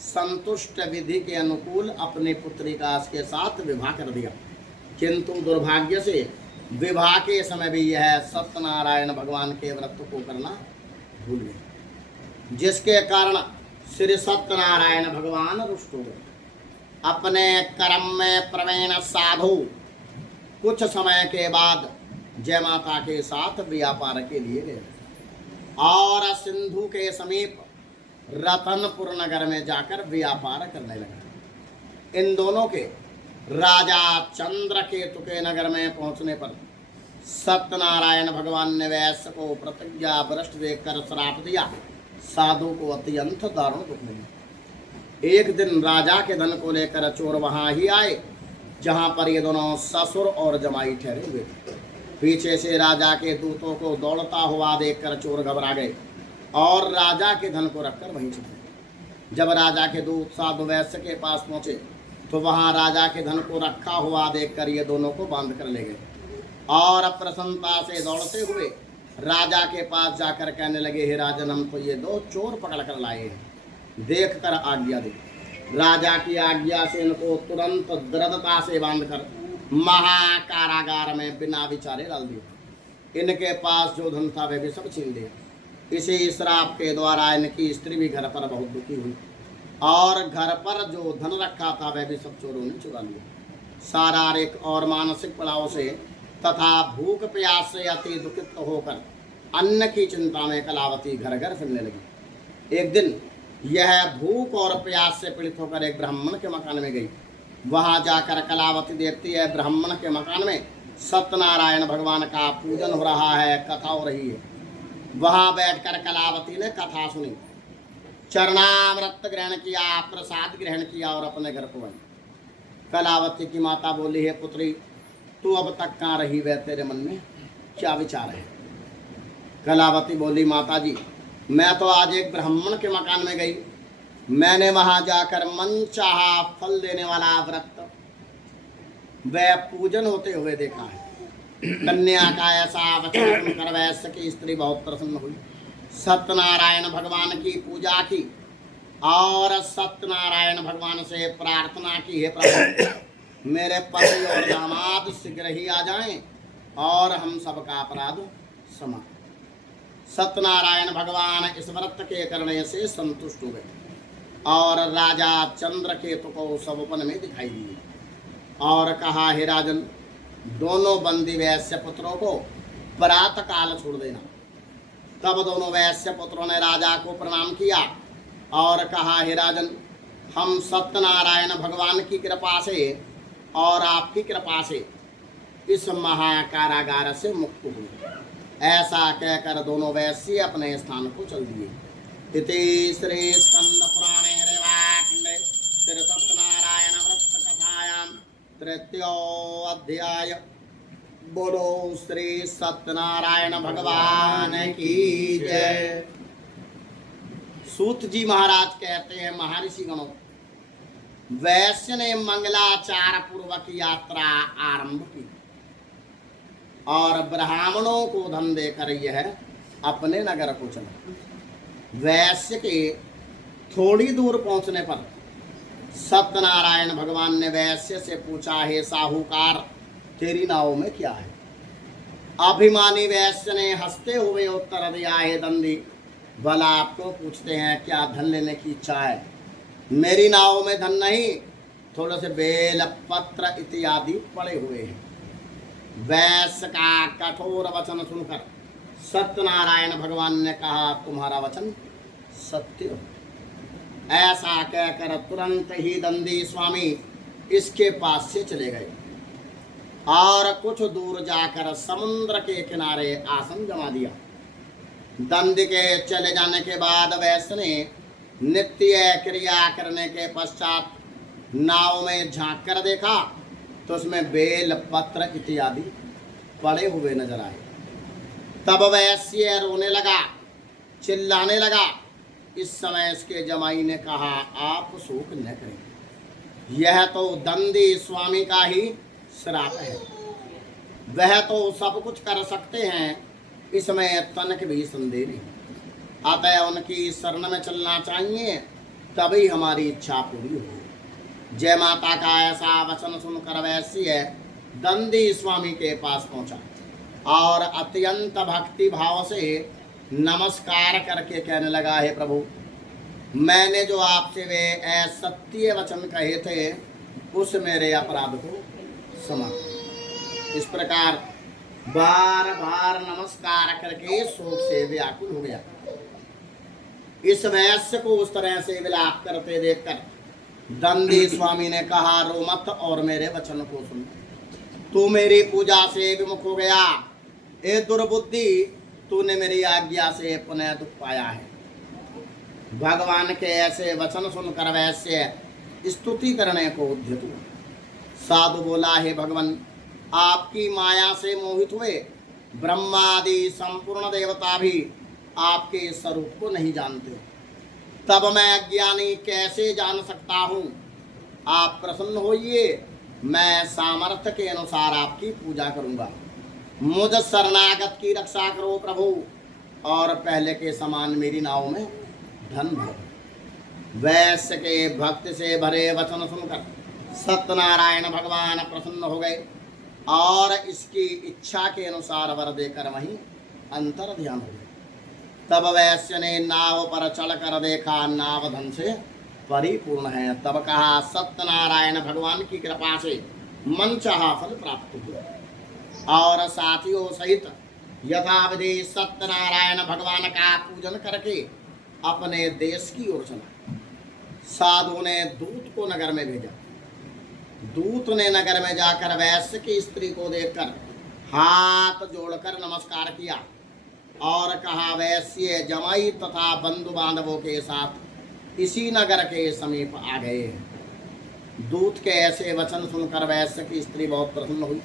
संतुष्ट विधि के अनुकूल अपनी पुत्री का उसके साथ विवाह कर दिया। किंतु दुर्भाग्य से विवाह के समय भी यह सत्यनारायण भगवान के व्रत को करना भूल गए, जिसके कारण श्री सत्यनारायण भगवान रुष्ट हो गए। अपने कर्म में प्रवीण साधु कुछ समय के बाद जय माता के साथ व्यापार के लिए गए और सिंधु के समीप रतनपुर नगर में जाकर व्यापार करने लगा। इन दोनों के राजा चंद्रकेतु के नगर में पहुंचने पर सत्यनारायण भगवान ने वैश्य को प्रतिज्ञा भ्रष्ट देखकर श्राप दिया। साधु को अत्यंत दारुण दुख मिला। एक दिन राजा के धन को लेकर चोर वहां ही आए जहाँ पर ये दोनों ससुर और जमाई ठहरे हुए थे। पीछे से राजा के दूतों को दौड़ता हुआ देखकर चोर घबरा गए और राजा के धन को रखकर वहीं चले। जब राजा के दूत साधु वैश्य के पास पहुंचे तो वहां राजा के धन को रखा हुआ देखकर ये दोनों को बांध कर ले गए और प्रसन्नता से दौड़ते हुए राजा के पास जाकर कहने लगे, हे राजन, हम तो ये दो चोर पकड़ कर लाए हैं, देख कर आज्ञा दे। राजा की आज्ञा से इनको तुरंत दृढ़ता से बांधकर महाकारागार में बिना विचारे डाल दिया। इनके पास जो धन था वह भी सब छीन लिया। इसी श्राप के द्वारा इनकी स्त्री भी घर पर बहुत दुखी हुई और घर पर जो धन रखा था वह भी सब चोरों ने चुरा लिया। शारीरिक और मानसिक पड़ाव से तथा भूख प्यास से अति दुखित होकर अन्न की चिंता में कलावती घर घर फिरने लगी। एक दिन यह भूख और प्यास से पीड़ित होकर एक ब्राह्मण के मकान में गई। वहां जाकर कलावती देखती है ब्राह्मण के मकान में सत्यनारायण भगवान का पूजन हो रहा है, कथा हो रही है। वहां बैठकर कलावती ने कथा सुनी, चरणामृत ग्रहण किया, प्रसाद ग्रहण किया और अपने घर को आई। कलावती की माता बोली, है पुत्री, तू अब तक कहाँ रही, वह तेरे मन में क्या विचार है? कलावती बोली, माता जी, मैं तो आज एक ब्राह्मण के मकान में गई। मैंने वहां जाकर मन चाहा फल देने वाला व्रत वह पूजन होते हुए देखा है। कन्या का ऐसा वचन सुनकर वैश्य की स्त्री बहुत प्रसन्न हुई। सत्यनारायण भगवान की पूजा की और सत्यनारायण भगवान से प्रार्थना की, है प्रभु, मेरे पति और दामाद शीघ्र ही आ जाएं और हम सबका अपराध क्षमा। सत्यनारायण भगवान इस व्रत के करने से संतुष्ट हुए और राजा चंद्रकेतु को स्वप्न में दिखाई दिए और कहा, हे राजन, दोनों बंदी वैश्य पुत्रों को प्रातः काल छोड़ देना। तब दोनों वैश्य पुत्रों ने राजा को प्रणाम किया और कहा, हे राजन, हम सत्यनारायण भगवान की कृपा से और आपकी कृपा से इस महाकारागार से मुक्त हुए। ऐसा कहकर दोनों वैश्य अपने स्थान को चल दिए। इति श्री स्कंद पुराणे रेवाखंडे श्री सत्यनारायण व्रत कथायां तृतीयो अध्याय। बोलो श्री सत्यनारायण भगवान की जय। सूत जी महाराज कहते हैं, महर्षि गणों, वैश्य ने मंगलाचार पूर्वक यात्रा आरंभ की और ब्राह्मणों को धन देकर यह अपने नगर को चला। वैश्य के थोड़ी दूर पहुंचने पर सत्यनारायण भगवान ने वैश्य से पूछा, हे साहूकार, तेरी नाव में क्या है? अभिमानी वैश्य ने हंसते हुए उत्तर दिया, हे दंडी, भला आपको पूछते हैं क्या धन लेने की इच्छा है? मेरी नाव में धन नहीं, थोड़े से बेल पत्र इत्यादि पड़े हुए हैं। वैश्य का कठोर वचन सुनकर सत्यनारायण भगवान ने कहा, तुम्हारा वचन सत्य हो। ऐसा कहकर तुरंत ही दंडी स्वामी इसके पास से चले गए और कुछ दूर जाकर समुद्र के किनारे आसन जमा दिया। दंडी के चले जाने के बाद वैश्य ने नित्य क्रिया करने के पश्चात नाव में झांक कर देखा तो उसमें बेल पत्र इत्यादि पड़े हुए नजर आए। तब वैश्य रोने लगा, चिल्लाने लगा। इस समय इसके जमाई ने कहा, आप शोक न करें, यह तो दंडी स्वामी का ही श्राप है। वह तो सब कुछ कर सकते हैं, इसमें तनक भी संदेह नहीं। अतः उनकी शरण में चलना चाहिए, तभी हमारी इच्छा पूरी होगी। जय माता का ऐसा वचन सुनकर वैश्य दंडी स्वामी के पास पहुंचा और अत्यंत भक्ति भाव से नमस्कार करके कहने लगा, हे प्रभु, मैंने जो आपसे वे असत्य वचन कहे थे उस मेरे अपराध को क्षमा। इस प्रकार बार बार नमस्कार करके शोक से व्याकुल हो गया। इस वैश्य को उस तरह से विलाप करते देखकर दंडी स्वामी ने कहा, रो मत और मेरे वचन को सुन। तू मेरी पूजा से विमुख हो गया, ए दुर्बुद्धि, तूने मेरी आज्ञा से पुनः दुख पाया है। भगवान के ऐसे वचन सुनकर वैश्य स्तुति करने को उद्यत हुआ। साधु बोला, हे भगवान, आपकी माया से मोहित हुए ब्रह्मादि संपूर्ण देवता भी आपके स्वरूप को नहीं जानते, तब मैं अज्ञानी कैसे जान सकता हूँ। आप प्रसन्न होइए, मैं सामर्थ्य के अनुसार आपकी पूजा करूँगा। मुझ शरणागत की रक्षा करो प्रभु, और पहले के समान मेरी नाव में धन भरो। वैश्य के भक्ति से भरे वचन सुनकर सत्यनारायण भगवान प्रसन्न हो गए और इसकी इच्छा के अनुसार वर देकर वहीं अंतर ध्यान हो गए। तब वैश्य ने नाव पर चढ़कर देखा, नाव धन से परिपूर्ण है। तब कहा, सत्यनारायण भगवान की कृपा से मन चाहा फल प्राप्त हुआ। और साथियों सहित यथाविधि सत्यनारायण भगवान का पूजन करके अपने देश की ओर चला। साधु ने दूत को नगर में भेजा। दूत ने नगर में जाकर वैश्य की स्त्री को देखकर हाथ जोड़कर नमस्कार किया और कहा, वैश्य जमाई तथा बंधु बांधवों के साथ इसी नगर के समीप आ गए हैं। दूत के ऐसे वचन सुनकर वैश्य की स्त्री बहुत प्रसन्न हुई,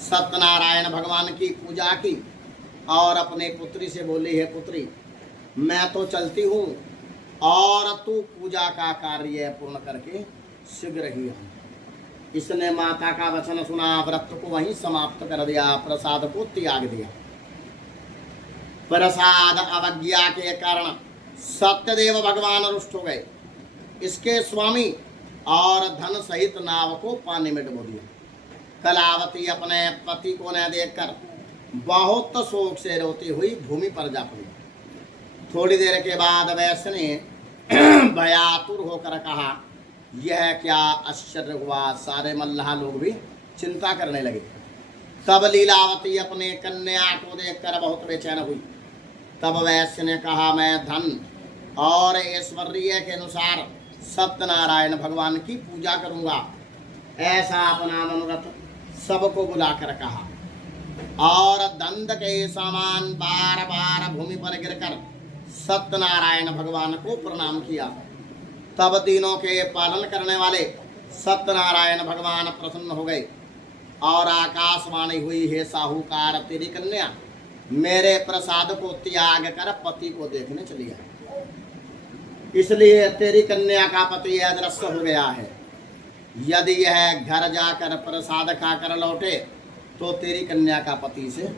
सत्यनारायण भगवान की पूजा की और अपने पुत्री से बोली, हे पुत्री, मैं तो चलती हूँ और तू पूजा का कार्य पूर्ण करके शीघ्र ही आ। इसने माता का वचन सुना, व्रत को वहीं समाप्त कर दिया, प्रसाद को त्याग दिया। प्रसाद अवज्ञा के कारण सत्यदेव भगवान रुष्ट हो गए। इसके स्वामी और धन सहित नाव को पानी में डुबो दिया। कलावती अपने पति को न देखकर बहुत शोक से रोती हुई भूमि पर जा पड़ी। थोड़ी देर के बाद वैश्य ने भयातुर होकर कहा, यह क्या आश्चर्य हुआ। सारे मल्लाह लोग भी चिंता करने लगे। तब लीलावती अपने कन्या को देखकर बहुत बेचैन हुई। तब वैश्य ने कहा, मैं धन और ऐश्वर्य के अनुसार सत्यनारायण भगवान की पूजा करूंगा। ऐसा अपना मनोरथ सबको बुलाकर कहा और दंड के समान बार बार भूमि पर गिरकर सत्यनारायण भगवान को प्रणाम किया। तब तीनों के पालन करने वाले सत्यनारायण भगवान प्रसन्न हो गए और आकाशवाणी हुई, हे साहूकार, तेरी कन्या मेरे प्रसाद को त्याग कर पति को देखने चली आई, इसलिए तेरी कन्या का पति अदृश्य हो गया है। यदि यह घर जाकर प्रसाद खाकर लौटे तो तेरी कन्या का पति से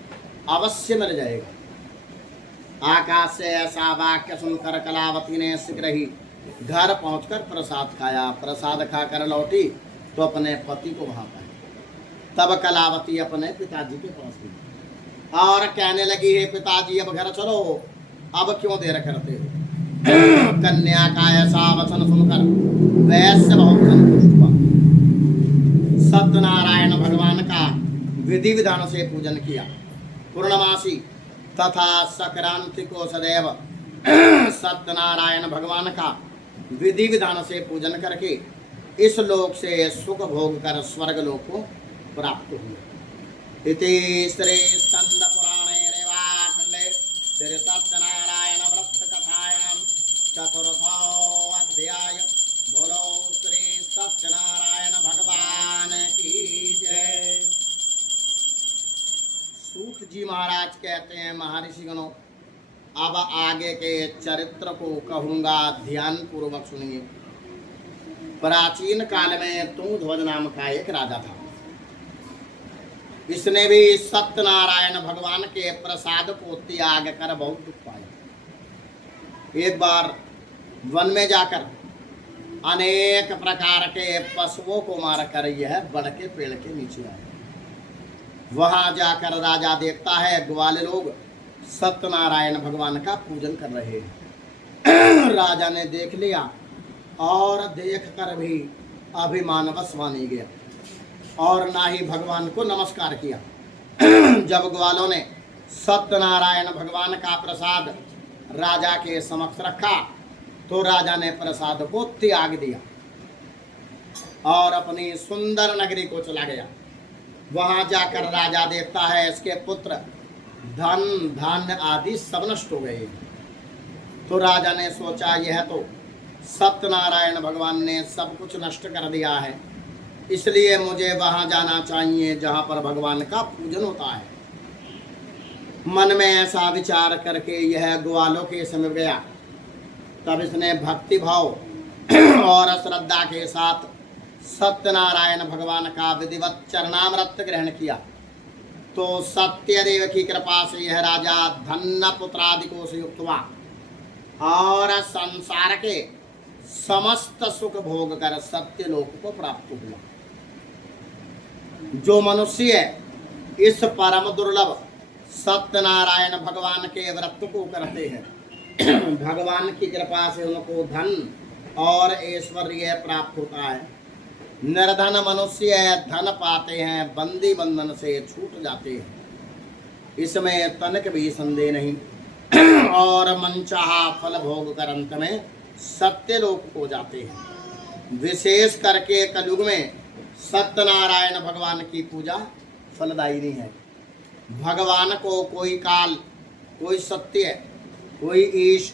अवश्य मिल जाएगा। आकाश से ऐसा वाक्य सुनकर कलावती ने शीघ्र ही घर पहुंचकर प्रसाद खाया। प्रसाद खाकर लौटी तो अपने पति को वहां पाया। तब कलावती अपने पिताजी के पास गई और कहने लगी, हे पिताजी, अब घर चलो, अब क्यों देर करते हो। कन्या का ऐसा वचन सुनकर वैश्य बहुत संतुष्ट हुआ। सत्यनारायण भगवान का विधि विधान से पूजन किया। पूर्णमासी तथा संक्रांति को सदैव सत्यनारायण भगवान का विधि विधान से पूजन करके इस लोक से सुख भोग कर स्वर्ग लोक को प्राप्त हुए। इति श्री स्कंद पुराणे रेवाखंडे श्री सत्यनारायण व्रत कथायां चतुर्थो अध्याय। बोलो श्री सत्यनारायण भगवान की जय। सूत जी महाराज कहते हैं, महर्षि गणों, अब आगे के चरित्र को कहूँगा, ध्यान पूर्वक सुनिए। प्राचीन काल में तुंगध्वज नाम का एक राजा था। इसने भी सत्यनारायण भगवान के प्रसाद को त्याग कर बहुत दुख पाया। एक बार वन में जाकर अनेक प्रकार के पशुओं को मारकर यह बड़ के पेड़ के नीचे आया। वहां जाकर राजा देखता है ग्वाले लोग सत्यनारायण भगवान का पूजन कर रहे हैं। राजा ने देख लिया और देखकर भी अभिमानवश नहीं गया और ना ही भगवान को नमस्कार किया। जब ग्वालों ने सत्यनारायण भगवान का प्रसाद राजा के समक्ष रखा तो राजा ने प्रसाद को त्याग दिया और अपनी सुंदर नगरी को चला गया। वहां जाकर राजा देखता है इसके पुत्र धन धान्य आदि सब नष्ट हो गए। तो राजा ने सोचा, यह तो सत्यनारायण भगवान ने सब कुछ नष्ट कर दिया है, इसलिए मुझे वहां जाना चाहिए जहां पर भगवान का पूजन होता है। मन में ऐसा विचार करके यह ग्वालों के समय गया। तब इसने भक्ति भाव और श्रद्धा के साथ सत्यनारायण भगवान का विधिवत चरणामृत ग्रहण किया। तो सत्यदेव की कृपा से यह राजा धन पुत्रादिकों से युक्त हुआ और संसार के समस्त सुख भोग कर सत्यलोक को प्राप्त हुआ। जो मनुष्य इस परम दुर्लभ सत्यनारायण भगवान के व्रत को करते हैं भगवान की कृपा से उनको धन और ऐश्वर्य प्राप्त होता है। निर्धन मनुष्य धन पाते हैं, बंदी बंधन से छूट जाते हैं, इसमें तनिक भी संदेह नहीं और मनचाहा फल भोग कर अंत में सत्यलोक को जाते हैं। विशेष करके कलयुग में सत्यनारायण भगवान की पूजा फलदायी नहीं है। भगवान को कोई काल, कोई सत्य, कोई ईश,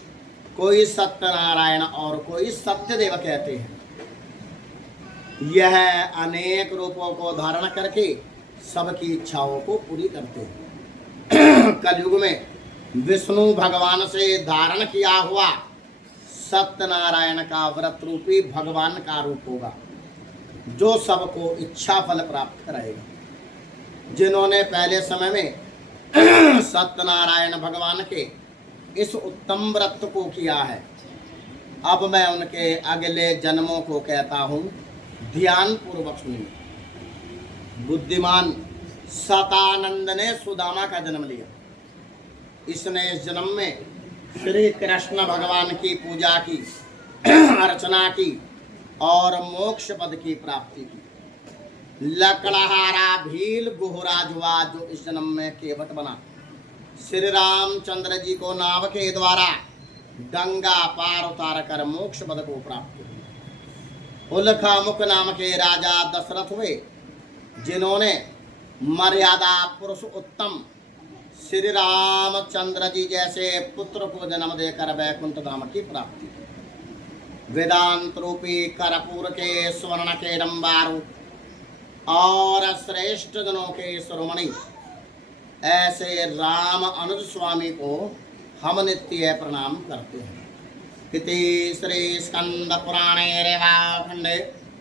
कोई सत्यनारायण और कोई सत्यदेव कहते हैं। यह अनेक रूपों को धारण करके सबकी इच्छाओं को पूरी करते हैं। कलयुग में विष्णु भगवान से धारण किया हुआ सत्यनारायण का व्रत रूपी भगवान का रूप होगा, जो सबको इच्छा फल प्राप्त कराएगा। जिन्होंने पहले समय में सत्यनारायण भगवान के इस उत्तम व्रत को किया है, अब मैं उनके अगले जन्मों को कहता हूँ, ध्यान पूर्वक सुनिए। बुद्धिमान सतानंद ने सुदामा का जन्म लिया। इसने इस जन्म में श्री कृष्ण भगवान की पूजा की, अर्चना की और मोक्ष पद की प्राप्ति की। लकड़हारा भील गुहराज हुआ जो इस जन्म में केवट बना। श्री रामचंद्र जी को नाव के द्वारा गंगा पार उतार कर मोक्ष पद को प्राप्त हुआ। उल्कामुख नाम के राजा दशरथ हुए, जिन्होंने मर्यादा पुरुष उत्तम श्री रामचंद्र जी जैसे पुत्र को जन्म देकर वैकुंठ धाम की प्राप्ति। वेदांत रूपी कर्पूर के स्वर्ण के डंबारू और श्रेष्ठ जनों के शिरोमणि ऐसे राम अनुज स्वामी को हम नित्य प्रणाम करते हैं। इति श्री स्कंद पुराणे रेवाखंडे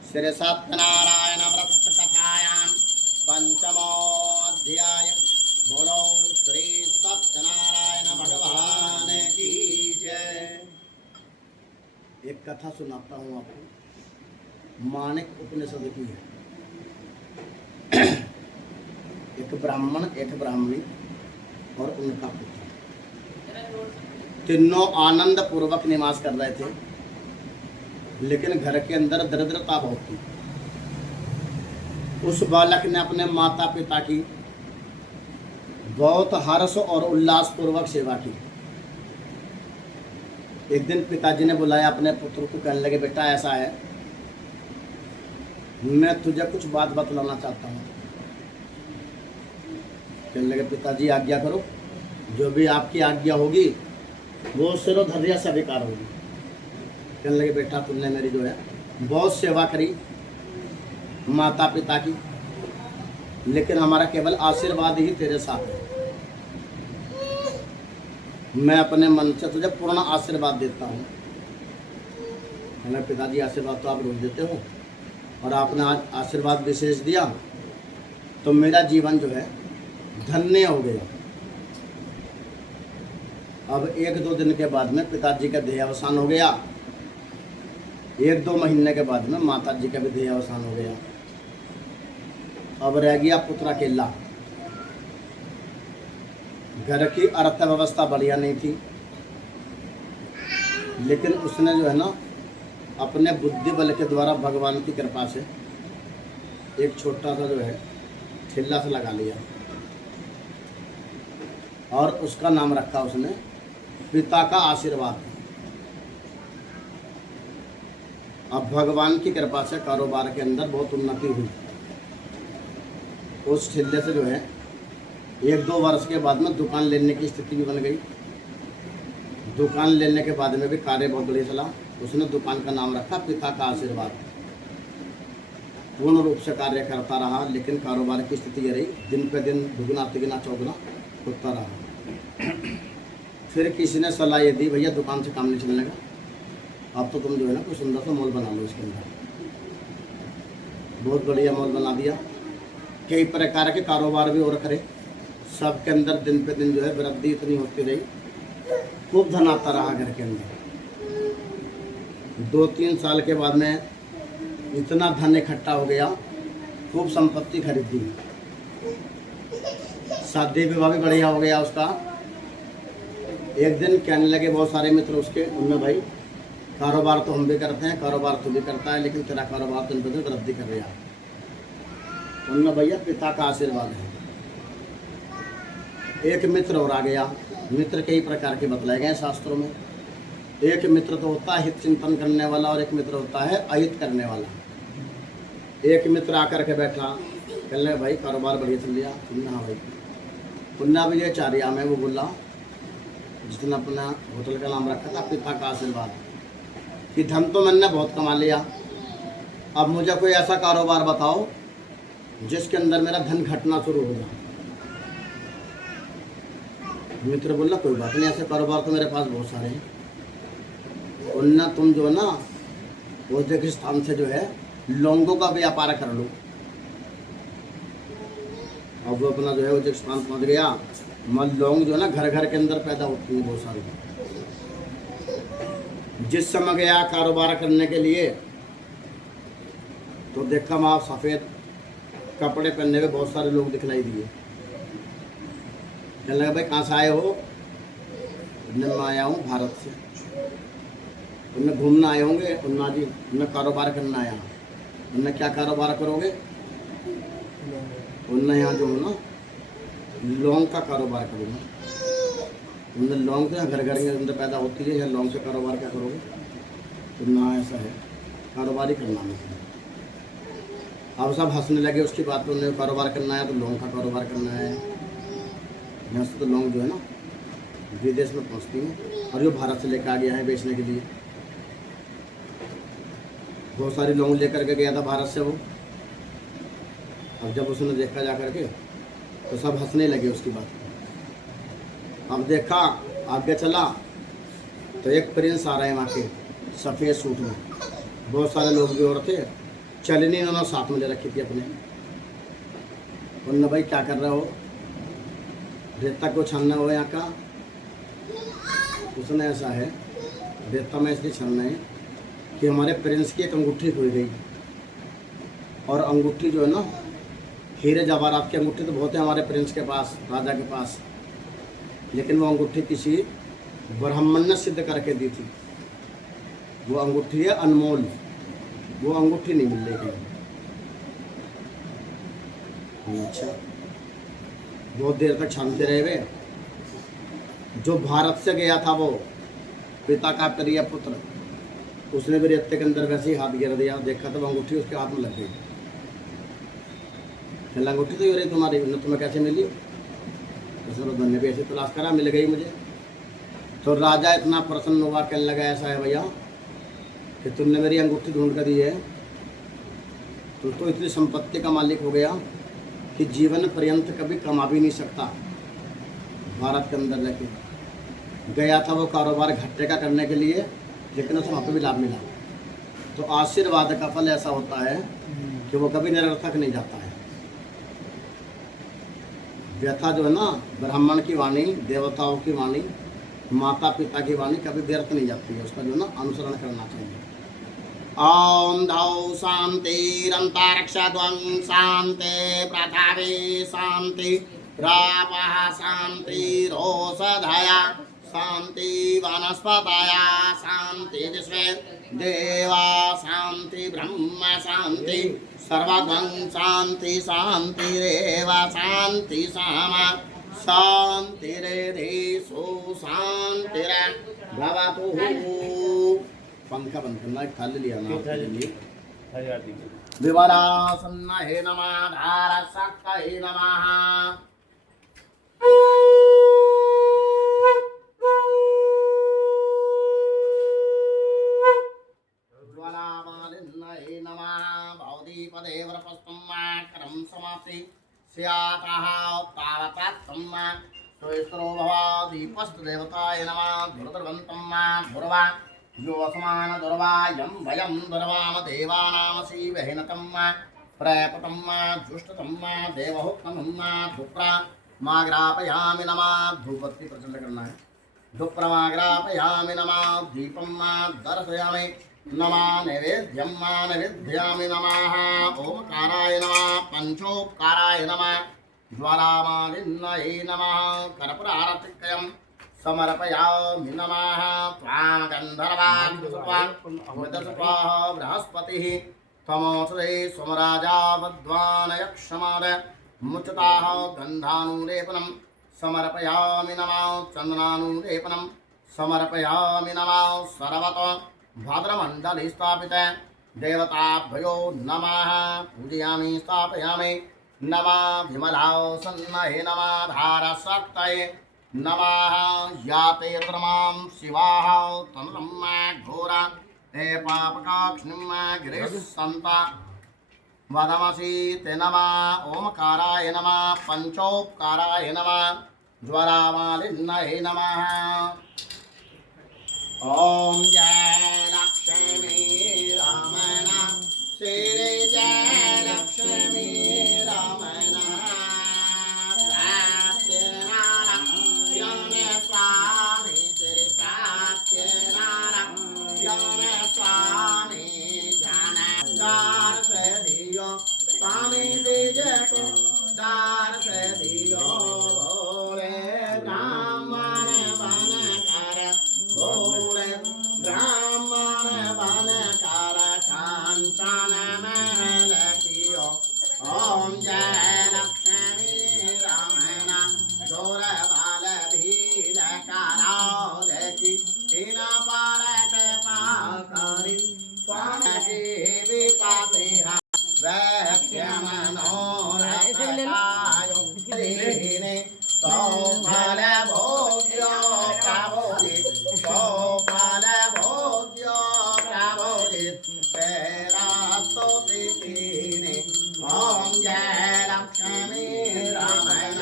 श्री सत्यनारायण व्रत कथायां पंचमोऽध्याय। बोलो श्री सत्यनारायण भगवान की जय। एक कथा सुनाता हूँ आपको, माणिक उपनिषद की है। एक ब्राह्मण, एक ब्राह्मणी और उनका पुत्र, तीनों आनंद पूर्वक निवास कर रहे थे, लेकिन घर के अंदर दरिद्रता बहुत थी। उस बालक ने अपने माता पिता की बहुत हर्ष और उल्लास पूर्वक सेवा की। एक दिन पिताजी ने बुलाया अपने पुत्र को, कहने लगे, बेटा ऐसा है, मैं तुझे कुछ बात बतलाना चाहता हूँ। कहने लगे, पिताजी आज्ञा करो, जो भी आपकी आज्ञा होगी वो सिरोधर्या से स्वीकार होगी। कहने लगे, बेटा तुमने मेरी जो है बहुत सेवा करी माता पिता की, लेकिन हमारा केवल आशीर्वाद ही तेरे साथ है। मैं अपने मन से तुझे पूर्ण आशीर्वाद देता हूँ। कहने पिताजी आशीर्वाद तो आप रोज देते हो, और आपने आज आशीर्वाद विशेष दिया तो मेरा जीवन जो है धन्य हो गया। अब 1-2 दिन के बाद में पिताजी का देहावसान हो गया। 1-2 महीने के बाद में माता जी का भी देहावसान हो गया। अब रह गया पुत्र अकेला। घर की अर्थव्यवस्था बढ़िया नहीं थी, लेकिन उसने जो है ना अपने बुद्धि बल के द्वारा भगवान की कृपा से एक छोटा सा जो है ठेला से लगा लिया, और उसका नाम रखा उसने पिता का आशीर्वाद। अब भगवान की कृपा से कारोबार के अंदर बहुत उन्नति हुई। उस ठेले से जो है 1-2 वर्ष के बाद में दुकान लेने की स्थिति भी बन गई। दुकान लेने के बाद में भी कार्य बहुत बढ़िया चला। उसने दुकान का नाम रखा पिता का आशीर्वाद। पूर्ण रूप से कार्य करता रहा, लेकिन कारोबार की स्थिति ये रही, दिन पे दिन दुगना तिगना चौगुना होता रहा। फिर किसी ने सलाह ये दी, भैया दुकान से काम नहीं चलने का, अब तो तुम जो है ना कोई सुंदर सा मॉल बना लो इसके अंदर। बहुत बढ़िया मॉल बना दिया, कई प्रकार के कारोबार भी और करे, सबके अंदर दिन पे दिन जो है वृद्धि इतनी होती रही, खूब धन आता रहा घर के अंदर। 2-3 साल के बाद में इतना धन इकट्ठा हो गया, खूब संपत्ति खरीदी, शादी विवाह भी बढ़िया हो गया उसका। एक दिन कहने लगे बहुत सारे मित्र उसके, उनमें भाई कारोबार तो हम भी करते हैं, कारोबार तो भी करता है, लेकिन तेरा कारोबार दिन पे दिन वृद्धि कर रहा है। उनमें भैया पिता का आशीर्वाद है। एक मित्र और आ गया, मित्र कई प्रकार के बतलाए गए शास्त्रों में। एक मित्र तो होता है हित चिंतन करने वाला, और एक मित्र होता है अहित करने वाला। एक मित्र आकर के बैठा, कहने भाई कारोबार बढ़िया चल रहा। तुमने हाँ भाई, पुन्ना भी ये चारिया में वो बोला, जितना अपना होटल का नाम रखा था पिता का आशीर्वाद, कि धन तो मैंने बहुत कमा लिया, अब मुझे कोई ऐसा कारोबार बताओ जिसके अंदर मेरा धन घटना शुरू हो जाए। मित्र बोला कोई बात नहीं, ऐसे कारोबार तो मेरे पास बहुत सारे हैं। उनना तुम जो है ना वो जगह स्थान से जो है लौंगों का व्यापार कर लो। अब वो अपना जो है वो जगह स्थान पहुँच गया, मल लौंग जो है ना घर घर के अंदर पैदा होती है बहुत सारी। जिस समय गया कारोबार करने के लिए तो देखा वहाँ सफ़ेद कपड़े पहने हुए बहुत सारे लोग दिखलाई दिए। कहने लगा भाई कहाँ से आए हो? मैं आया हूँ भारत से। उनमें घूमना आए होंगे? उन्ना जी उनमें कारोबार करना आया। उनमें क्या कारोबार करोगे? उनमें यहाँ जो हो ना लौंग का कारोबार करूँगा। उनमें लौंग तो घर घर के अंदर पैदा होती है, या लौंग से कारोबार क्या करोगे? तो ना ऐसा है, कारोबार ही करना है। अब सब हंसने लगे उसकी बात पर। उन्हें कारोबार करना है तो लौंग का कारोबार करना है। यहाँ से तो लौंग जो है ना विदेश में पहुँचती हैं, और जो भारत से लेकर आ गया है बेचने के लिए। बहुत सारी लौंग लेकर के गया था भारत से वो। अब जब उसने देखा जा कर के तो सब हंसने लगे उसकी बात पर। अब देखा आगे चला तो एक प्रिंस आ रहे हैं वहाँ के सफ़ेद सूट में, बहुत सारे लोग भी और थे। चलनी उन्होंने साथ में ले रखी थी अपने। उन्होंने भाई क्या कर रहे हो? रेता को छानना हो यहाँ का? उसने ऐसा है रेता में इसलिए छानना है कि हमारे प्रिंस की एक अंगूठी खोई गई, और अंगूठी जो है ना हीरे जवाहरात की अंगूठी तो बहुत है हमारे प्रिंस के पास, राजा के पास, लेकिन वो अंगूठी किसी ब्राह्मण ने सिद्ध करके दी थी। वो अंगूठी है अनमोल, वो अंगूठी नहीं मिल रही कहीं। अच्छा, बहुत देर तक छानते रहे वे। जो भारत से गया था वो पिता का प्रिय पुत्र, उसने भी रेते के अंदर वैसे ही हाथ गिर दिया। देखा तो वो अंगूठी उसके हाथ में लग गई। कहला अंगूठी तो ये रही तुम्हारी, तुम्हें कैसे मिली? उसने मैंने भी ऐसे तलाश करा, मिल गई मुझे। तो राजा इतना प्रसन्न हुआ, कहने लगा ऐसा है भैया कि तुमने मेरी अंगूठी ढूंढ कर दी है, तो इतनी संपत्ति का मालिक हो गया कि जीवन पर्यंत कभी कमा भी नहीं सकता। भारत के अंदर लेके गया था वो कारोबार घट्टे का करने के लिए, लेकिन उसे वहाँ पर भी लाभ मिला। तो आशीर्वाद का फल ऐसा होता है कि वो कभी निरर्थक नहीं जाता है। व्यथा जो है ना ब्राह्मण की वाणी, देवताओं की वाणी, माता पिता की वाणी कभी व्यर्थ नहीं जाती है, उसका जो ना अनुसरण करना चाहिए। ओम धौ शांतिरंतरिक्षध्वं शांति पृथ्वी शांति रापः शांतिरोषधया शांति वनस्पतया शांति विश्वे देवा शांति ब्रह्म शांति सर्वगं शांति शांतिरेव शांति सामा शांतिरेधीसु शांतिर्भवतु। पंखा बंद करना, एक थाली लिया ना आपके लिए। विवरासन्नहे नमः धारशक्तये नमः। ज्वालामालिन्नये नमः। भवदीपदे वरपस्तं करं समाप्ति स्याताः तावतात्तं स्वस्त्रो भवादीपस्तु देवताय नमः दुर्दर्वन्तं दुर्वा योऽस्मान दुर्वा यं भयं दुर्वाम देवानामसि वहिनतं प्रयपतं जुष्टतं देवहुक्तं धूप्रा माग्रापयामि नमः धूपत्ति प्रचंड करना है धूप्रमाग्रापयामि नमः दीपं दर्शयामि नमः नैवेद्यं नैवेद्यामि नमः ओमकाराय नमः पंचोपकाराय नमः ज्वालामालिन्नये नमः कर्पूरारतिकयं समर्पयामि नमः त्वां गन्धर्वाग्निसुत्वा बृहस्पतिः तमोसदे स्वमराजा वद्वानयक्षमाद मुचताः गन्धानुलेपनं समर्पयामि नमः चन्दनानुलेपनं समर्पयामि नमः सर्वत भाद्रमण्डले स्थापित देवताभ्यो नमः पूजयामि स्थापयामि नमः विमलासन्नये नमः धारशक्तये नमः याते त्वमां शिवाः तनुतं घोरा ते पापकाक्ष्णीं गिरिस्सन्ता वदमसि ते नमः ओमकाराय नमः पंचोपकाराय नमः ज्वरामालिन्नये नमः ओम जय लक्ष्मी रमण श्री जय लक्ष्मी रमण सत्यनारायण स्वामी श्री सत्यनारायण स्वामी दार से दियो स्वामी दीजिए को दार से दियो भोले ब्राह्मण बन कर भोले ब्राह्मण बन कर कांचन महल कियो ओम जय लक्ष्मी रमण जोर बाल भील कराओ देखी तीन पार कृपा करी स्वामी विपातिहा वैश्यमनोरथायो दीने सौफल भोग्यो प्रभोजित सौफल भोग्यो प्रभोजित तेरा स्तुति कीने ओम जय लक्ष्मी रमण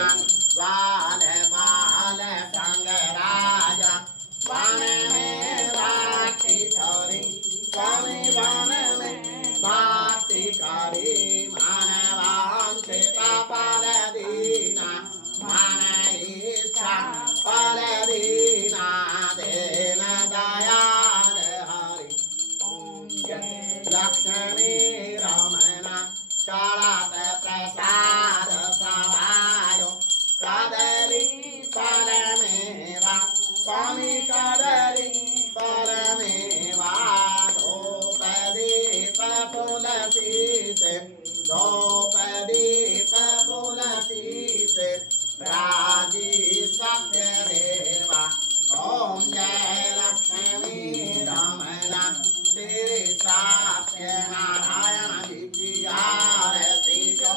बाल बाल संग राजा वन में राखी करी स्वामी वन में भक्ति करी मानवांचित फल दीना मन इच्छा फल दीना देन दयाल हरि ओम जय लक्ष्मी रमण चढ़त प्रसाद सवायो कदली फल मेवा स्वामी कदली फल मेवा तुलसी से द्रौपदीप तुलसी से राजी सत्य देवा ओम जय लक्ष्मी रमण श्री सत्य नारायण जी की आरती जो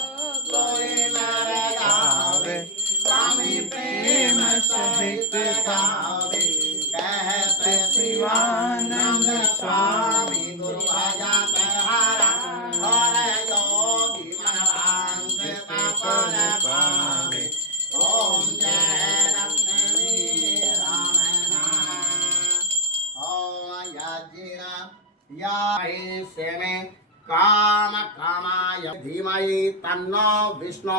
कोई नर गावे स्वामी प्रेम सहित गावे कहते शिवानंद स्वामी गुरु आजाद ओम जय लक्ष्मी रमण ओम यज्ञ यासे में काम कामाय धीमहि तन्नो विष्णु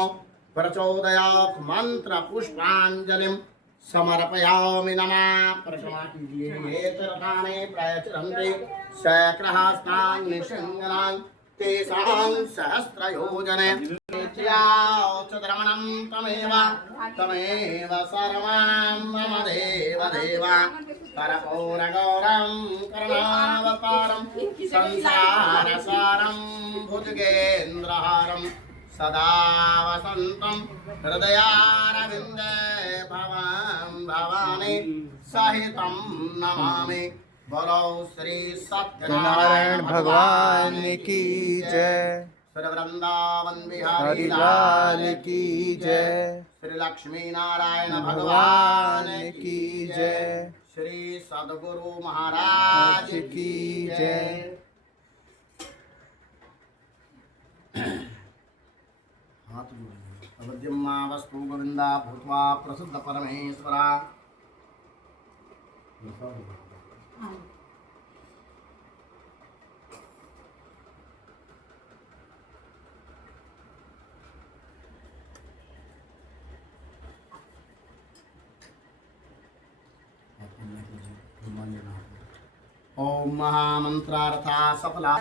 प्रचोदयात् मंत्र पुष्पांजलिं समर्पयामि नमः प्रशमा कीजिए नेत्रदाने प्रयचरन्ते शक्रहस्तान् सिंहनान् तेषां सहस्रयोजने नित्याच्युतरमणं तमेव सर्वं मम देव देवा कर्पूरगौरं करुणावतारं संसारसारं भुजगेन्द्रहारं सदा वसन्तं हृदयारविन्दे भवां भवानी सहितं नमामि। बोलो श्री सत्यनारायण भगवान की जय। श्री वृंदावन बिहारी लाल की जय। श्री लक्ष्मी नारायण भगवान की जय। श्री सद्गुरु महाराज की जय। हाथ जोड़िए। अवद्यम वस्तु गोविंदा भूत्वा प्रसिद्ध परमेश्वरा। ओम महामंत्रार्था सफला।